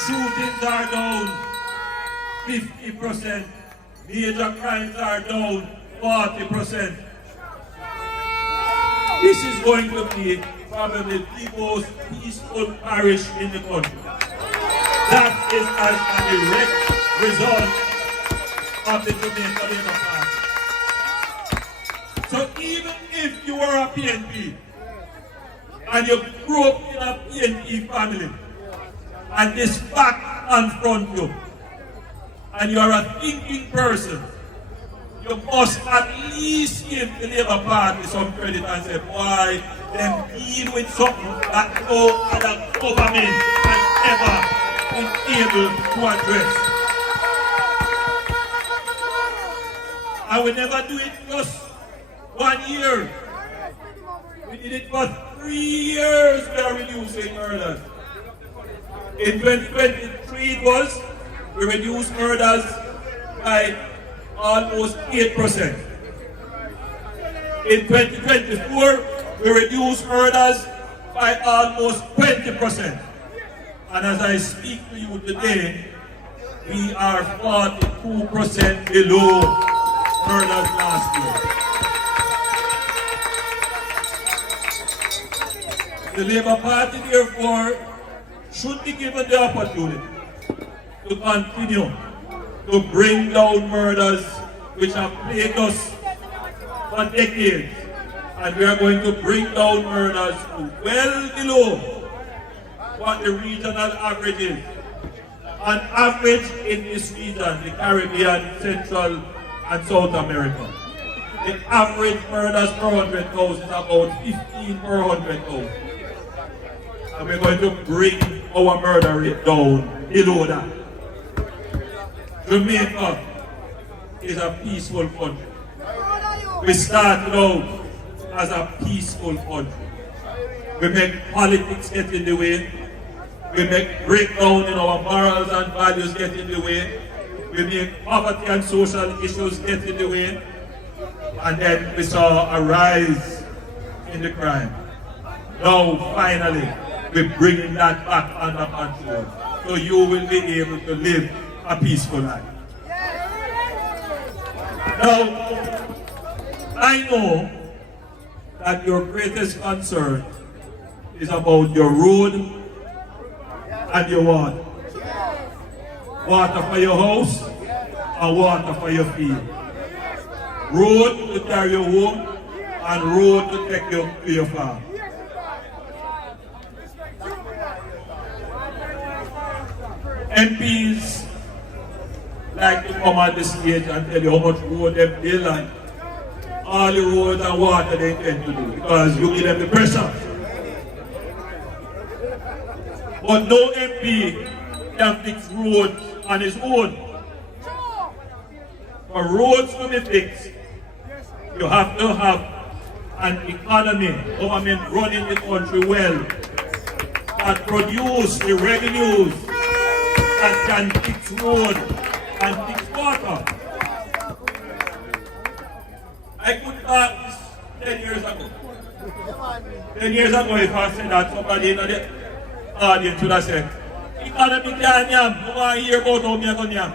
Shootings are down 50%. Major crimes are down 40%. This is going to be probably the most peaceful parish in the country. That is as a direct result of the Jamaica Labour Party. So even if you are a PNP and you grew up in a PNP family and this fact confront you and you are a thinking person, you must at least give the Labour Party some credit and say, boy, them deal with something that no other government has ever been able to address. And we never do it just 1 year. We did it for 3 years. We are reducing murders. In 2023 it was, we reduced murders by almost 8%. In 2024, we reduced murders by almost 20%. And as I speak to you today, we are 42% below murders last year. The Labour Party, therefore, should be given the opportunity to continue to bring down murders which have plagued us for decades. And we are going to bring down murders to well below what the regional average is. On average in this region, the Caribbean, Central and South America, the average murders per 100,000 is about 15 per 100,000. And we're going to bring our murder rate down below that. Jamaica is a peaceful country. We started out as a peaceful country. We make politics get in the way. We make breakdown in our morals and values get in the way. We make poverty and social issues get in the way. And then we saw a rise in the crime. Now, finally, we're bringing that back under control. So you will be able to live a peaceful life. Now, I know that your greatest concern is about your road and your water. Water for your house and water for your field. Road to carry you home and road to take you to your farm. MPs like to come on the stage and tell you how much road they build and all the roads and water they intend to do because you give them the pressure. But no MP can fix roads on his own. For roads to be fixed, you have to have an economy, government running the country well, that produce the revenues that can fix road and fix water. I could start this 10 years ago. 10 years ago, if I said that, somebody in the audience would have said, economy can't yam, no one hear about how me going yam.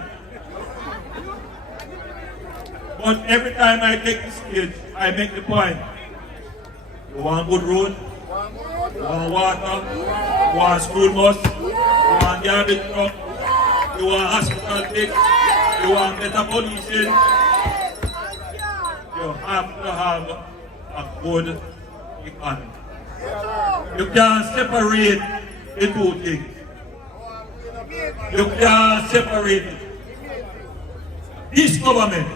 But every time I take the stage, I make the point. You want good road? You want water? You want school bus? You want garbage truck? You want hospital fix? You want better policing? You have to have a good economy. You can't separate the two things. You can't separate it. This government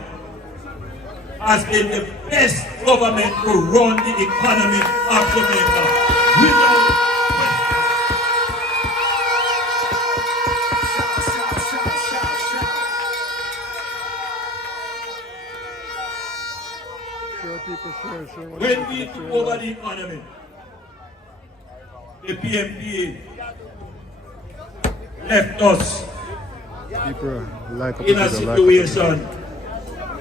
has been the best government to run the economy of Jamaica. Without Sure, people, sure. took over the economy, the PMP left us People like in a situation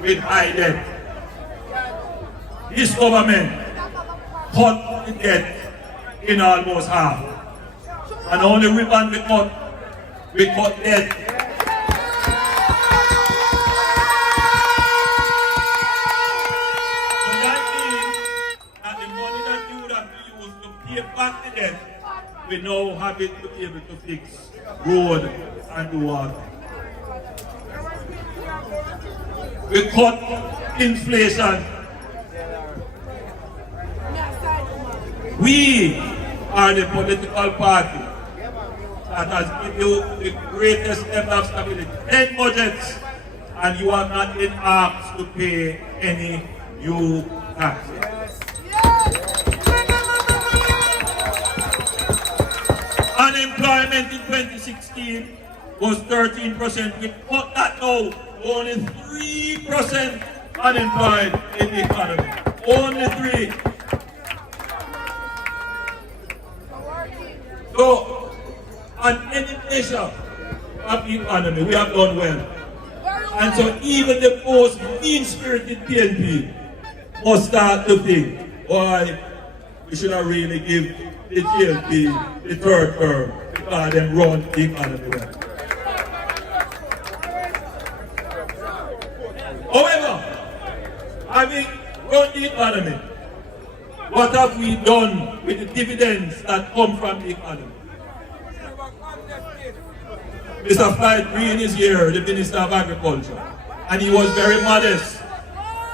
with high debt. This government cut the debt in almost half. And only ribbon we cut debt. So that means that the money that you would have to use to pay back the debt, we now have it to be able to fix road and do water. We cut inflation. We are the political party that has given you the greatest level of stability. 10 budgets, and you are not been asked to pay any new taxes. Unemployment in 2016 was 13%. We cut that now to only 3% unemployed in the economy. Only 3. So, on any measure of the economy, we have done well. And so even the most mean-spirited PNP must start to think, boy, we should have really give the GLP the third term because them run the economy well. However, having run the economy, what have we done with the dividends that come from the economy? Mr. Floyd Green is here, the Minister of Agriculture, and he was very modest.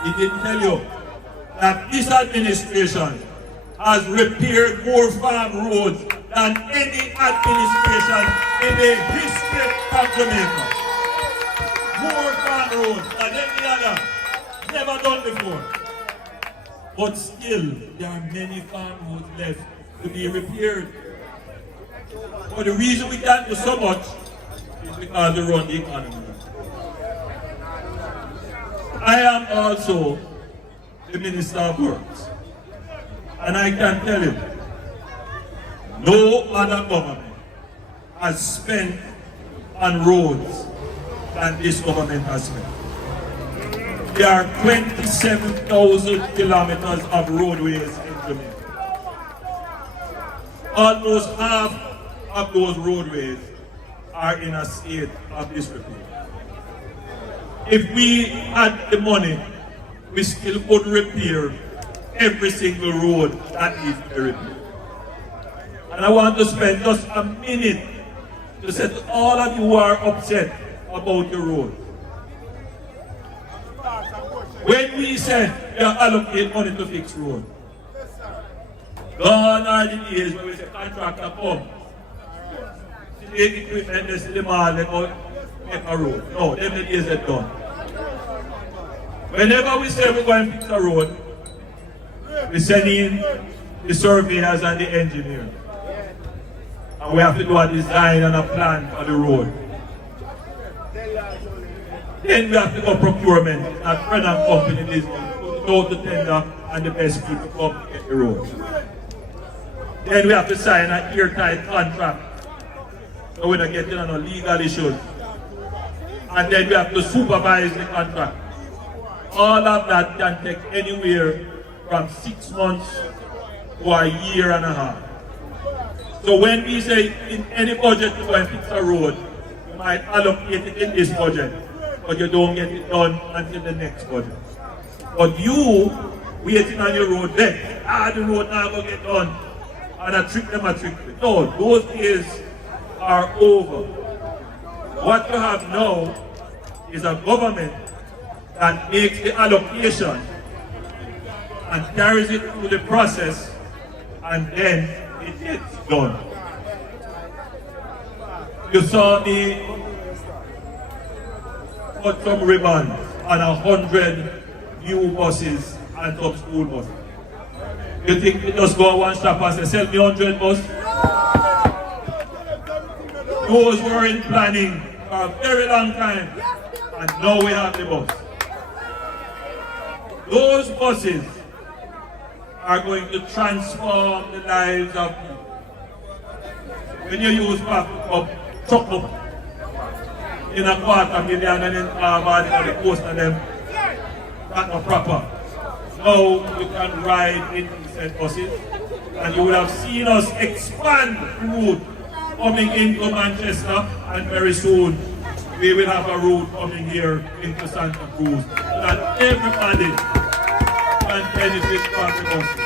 He didn't tell you that this administration has repaired more farm roads than any administration in the history of Jamaica. More farm roads than any other, never done before. But still, there are many farm roads left to be repaired. But the reason we can't do so much is because they run the economy. I am also the Minister of Works. And I can tell you, no other government has spent on roads than this government has spent. There are 27,000 kilometers of roadways in Jamaica. Almost half of those roadways are in a state of disrepair. If we had the money, we still could repair every single road that needs to be repaired. And I want to spend just a minute to say to all of you who are upset about the road. When we said we allocate money to fix road, gone are the days when we say contractor come, take equipment, they see the mall, they go make a road. No, them the days are done. Whenever we say we're going to fix a road, we send in the surveyors and the engineers. And we have to do a design and a plan for the road. Then we have to go procurement. A friend and company this put it out to tender and the best people come to get the road. Then we have to sign an airtight contract. So we're not getting on legal issues. And then we have to supervise the contract. All of that can take anywhere from 6 months to a year and a half. So when we say in any budget to go and fix a road, you might allocate it in this budget, but you don't get it done until the next budget. But you waiting on your road then, the road now will get done, and a trick them a trick. No, those days are over. What you have now is a government that makes the allocation and carries it through the process, and then it gets done. You saw me put some ribbons on 100 new buses and some school buses. You think we just go one stop and say, sell me 100 buses? Those were in planning for a very long time, and now we have the bus. Those buses are going to transform the lives of people. When you use back up, chuck up in a $250,000 and then the coast of them, that's not proper. Now you can ride in said buses, and you will have seen us expand the route coming into Manchester, and very soon we will have a route coming here into Santa Cruz, so that everybody can benefit from the buses.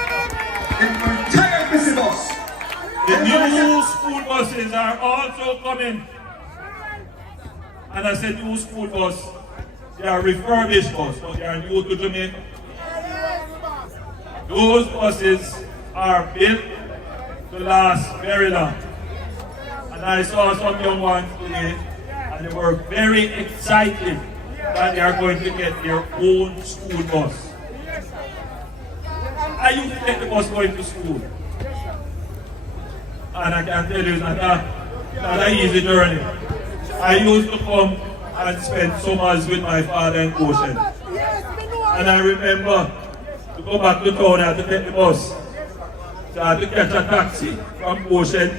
The new school buses are also coming. And I said new school bus, they are refurbished bus, but they are new to Jamaica. Those buses are built to last very long. And I saw some young ones today, and they were very excited that they are going to get their own school bus. I used to take the bus going to school. And I can tell you, it's not an easy journey. I used to come and spend summers with my father in Ocean. And I remember to go back to town, I had to take the bus. So I had to catch a taxi from Ocean,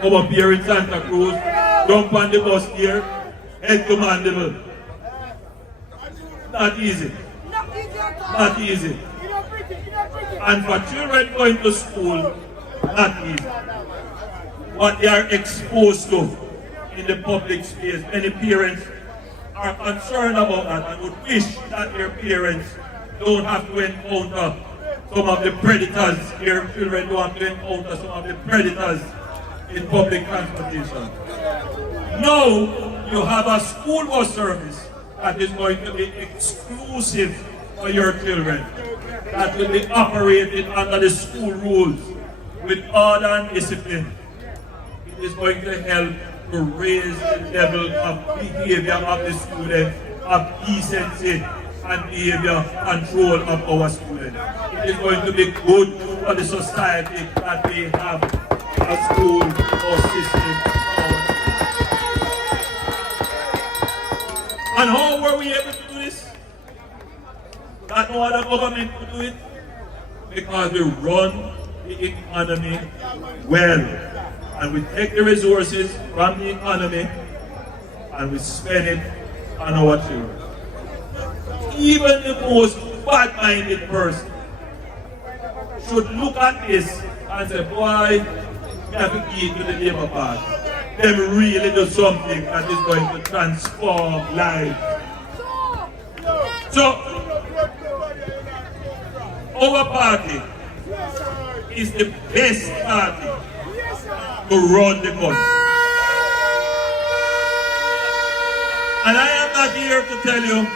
come up here in Santa Cruz, jump on the bus here, head to Mandeville. Not easy. Not easy. And for children going to school, not easy. What they are exposed to in the public space, many parents are concerned about that and would wish that their parents don't have to encounter some of the predators, their children don't have to encounter some of the predators in public transportation. Now you have a school bus service that is going to be exclusive for your children, that will be operated under the school rules with order and discipline. It is going to help to raise the level of behavior of the students, of decency and behavior control of our students. It is going to be good for the society that we have a school or system. And how were we able to do this? That no other government could do it? Because we run the economy well. And we take the resources from the economy and we spend it on our children. Even the most bad-minded person should look at this and say, boy, we have to give to the Labour Party. They really do something that is going to transform lives. So, our party is the best party to run the country. And I am not here to tell you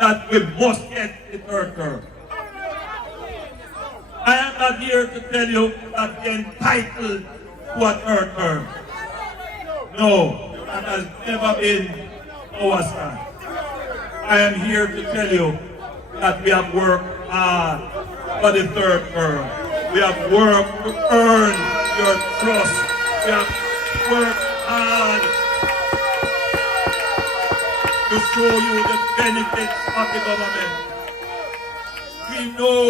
that we must get the third term. I am not here to tell you that we're entitled to a third term. No, that has never been our stand. I am here to tell you that we have worked hard for the third term. We have worked to earn your trust. We have worked hard to show you the benefits of the government. We know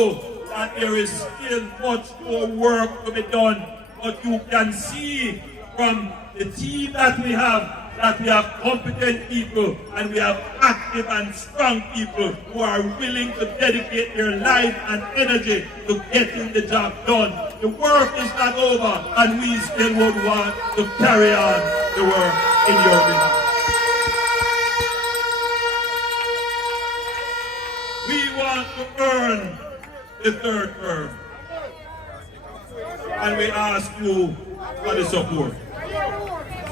that there is still much more work to be done, but you can see from the team that we have competent people and we have active and strong people who are willing to dedicate their life and energy to getting the job done. The work is not over and we still would want to carry on the work in your behalf. We want to earn the third term and we ask you for the support.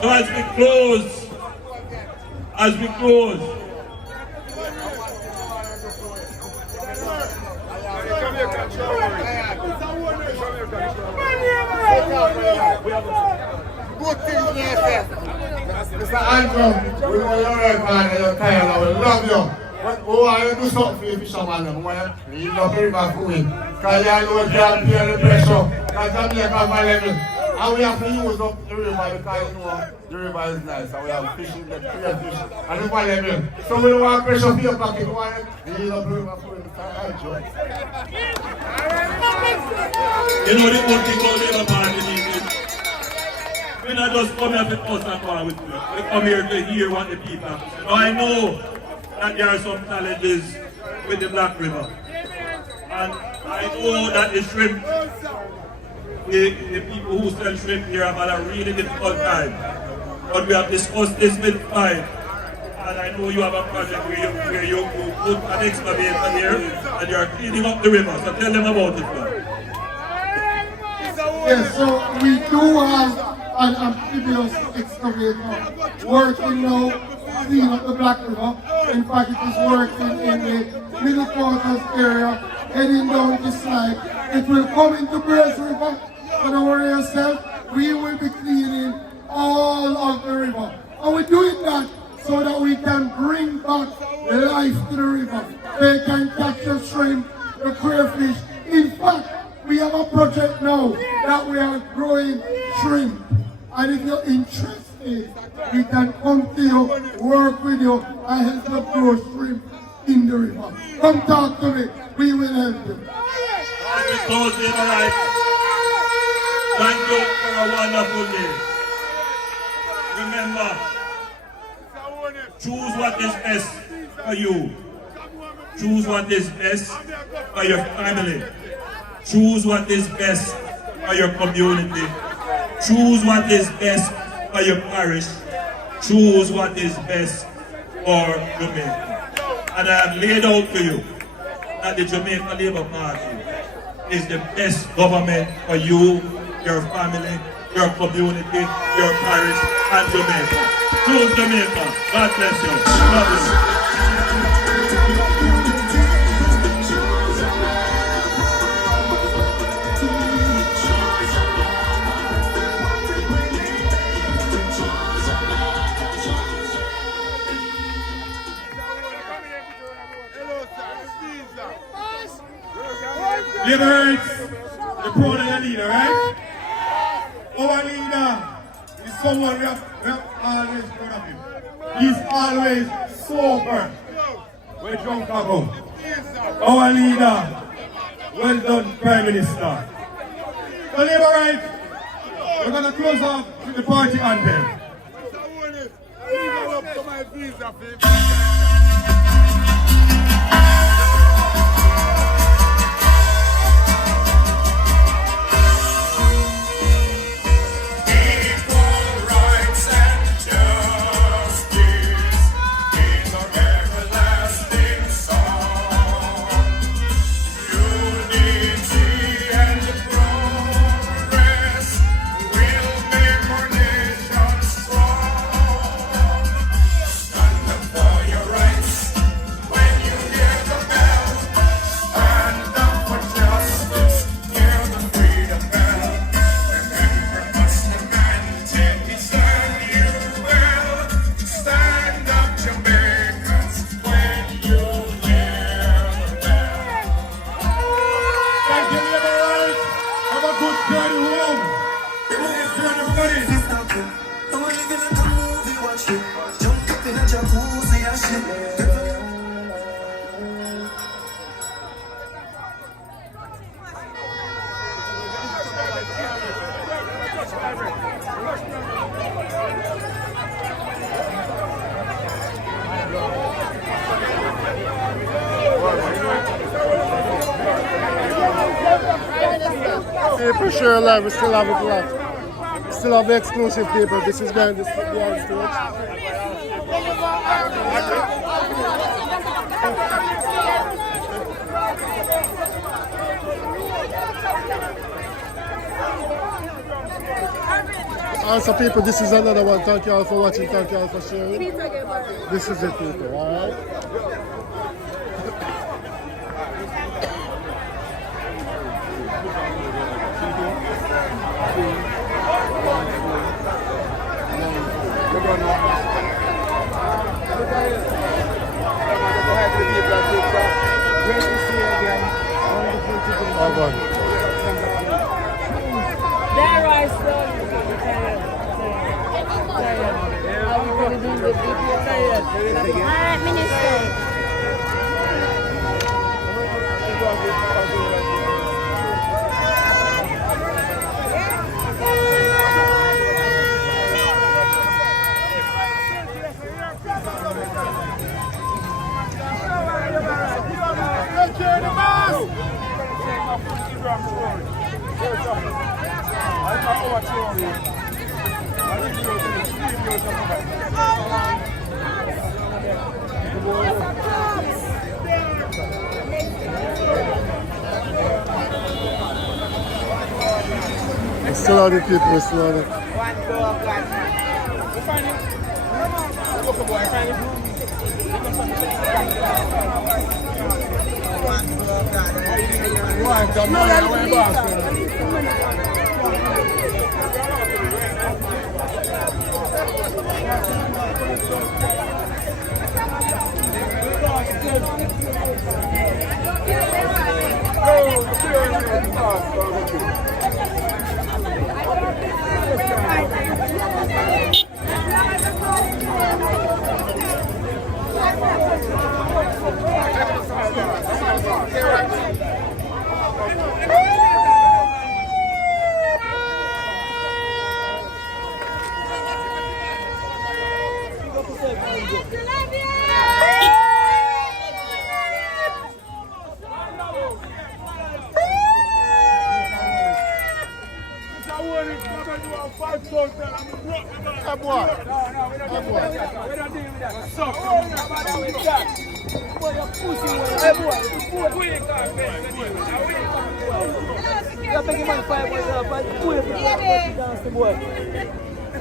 So as we close, good thing here, Mr. Andrew, we know you're right, man, and you're tired, and we love you. We want to do something for you, fisherman. We want to clean up the river for you. Because you know you can't bear the pressure. Because Jamaica level. And we have to use up the river because you know the river is nice and we have fishing, the clear fish and the volume. So we don't want pressure for your pocket, we want to use up the river for the time. You know the good thing about the river party meeting? We not just come here to us and go on with you. We come here to hear what the people have to say. Now I know that there are some challenges with the Black River. And I know that the shrimp, the people who sell shrimp here have had a really difficult time. But we have discussed this with five. And I know you have a project where you put an excavator here and you are cleaning up the river. So tell them about it, man. Yes, so we do have an amphibious excavator working now to clean up the Black River. In fact, it is working in the middle quarters area, heading down this side. It will come into Cruz River, so don't worry yourself. We will be cleaning all of the river. And we're doing that so that we can bring back life to the river. They can catch the shrimp, the crayfish. In fact, we have a project now that we are growing shrimp. And if you're interested, we can come to you, work with you, and help you grow shrimp in the river. Come talk to me, we will help you. Thank you for a wonderful day. Remember, choose what is best for you. Choose what is best for your family. Choose what is best for your community. Choose what is best for your parish. Choose what is best for Jamaica. And I have laid out to you that the Jamaica Labour Party is the best government for you, your family, your community, your parish, and Jamaica. Choose Jamaica. God bless you. Love you. Liberates the proud of your leader, right? Our leader is someone we have always proud of him. He's always sober. We're drunk about. Our leader, well done, Prime Minister. So Liberate, we're going to close off with the party anthem. People share live, we still have it live. We still have exclusive people. This is behind the stage. Also people, this is another one. Thank you all for watching, thank you all for sharing. This is it people, alright? There I saw Alright, Minister. Still on the people, still on it.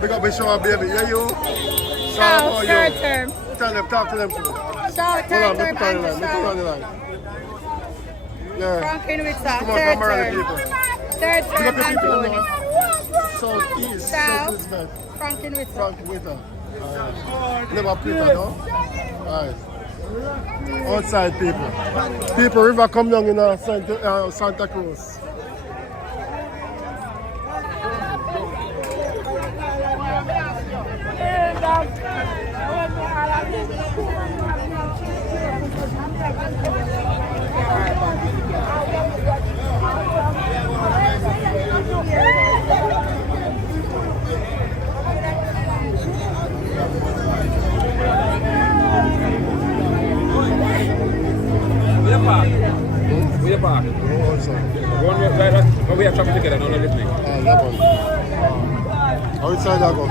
Big up Bishop, baby. Yeah, you? Shout, third term. Tell them, talk to them too. Shout, Hold on, third let term. me put on the line. Yeah. Franklin with Come on, third come around the term. people. Third Big up term the and people, Tony. Southeast, South. Southeast, man. Franklin with Frank Witter. Never Peter, no? Alright. Outside people. People, river come down in Santa Cruz. Where the park? One where we are traveling together, no, let me. Outside I go.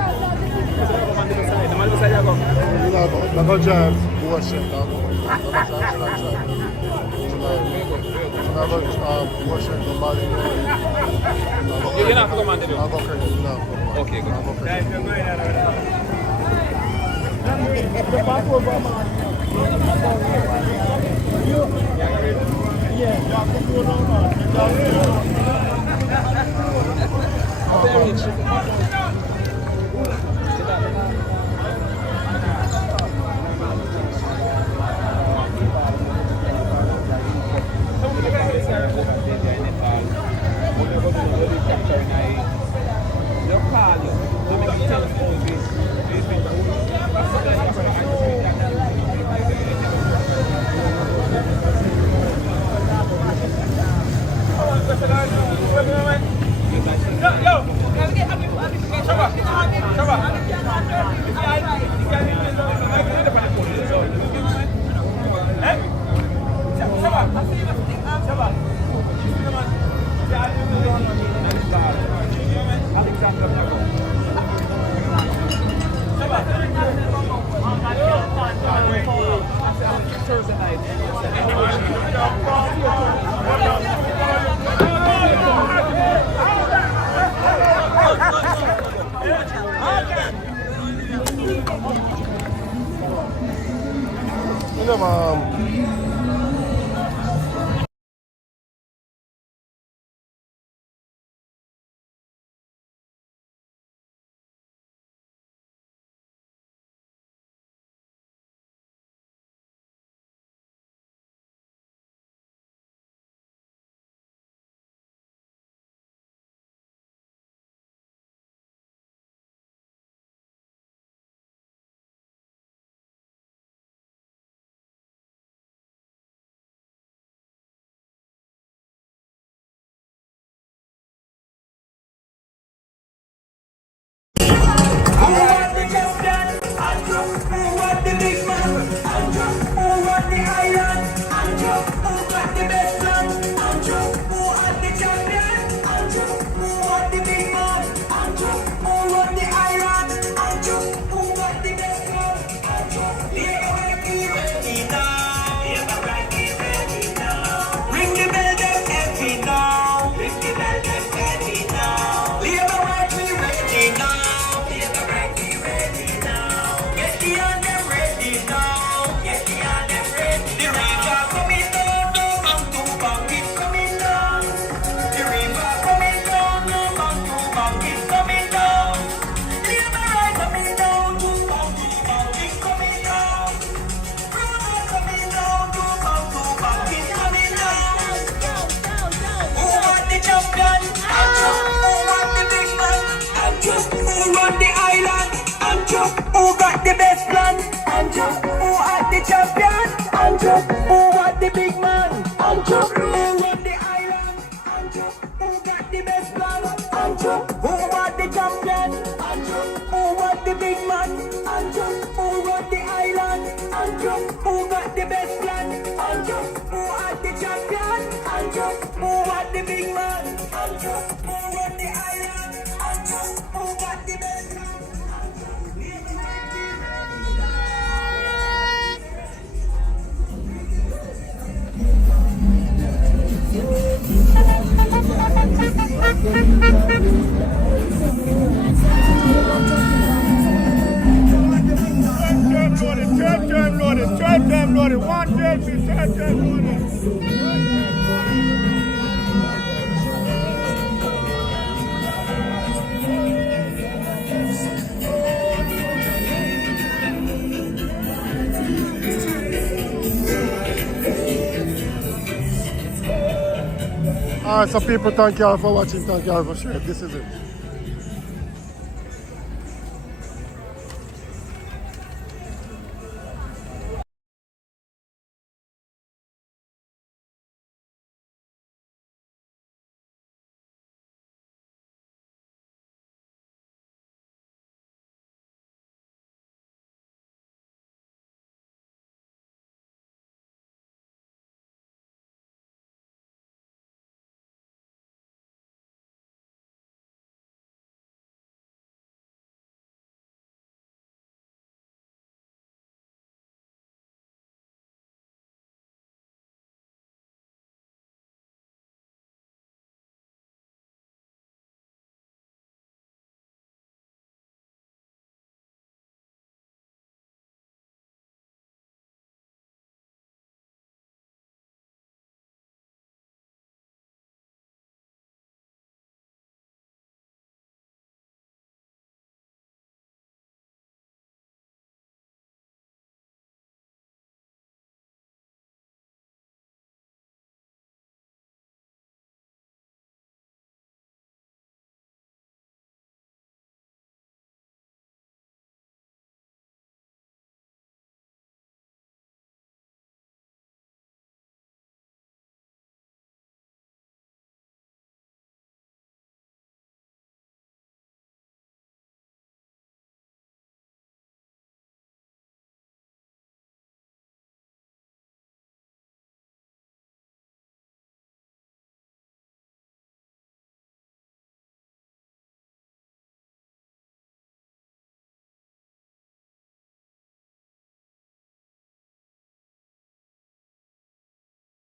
I go drive, wash it, I go wash it, the body. You're not going to do? I'll go credit, okay, good. I'll go Thursday night. You know, Who was the champion? Who was the big man? Who was the island? Who got the best plan? Who was the champion? Who was the big man? Who was the island? Who got the best plan? Third time loaded, 1 jersey, third time loaded. Alright, so people, thank you all for watching, thank you all for sharing. This is it.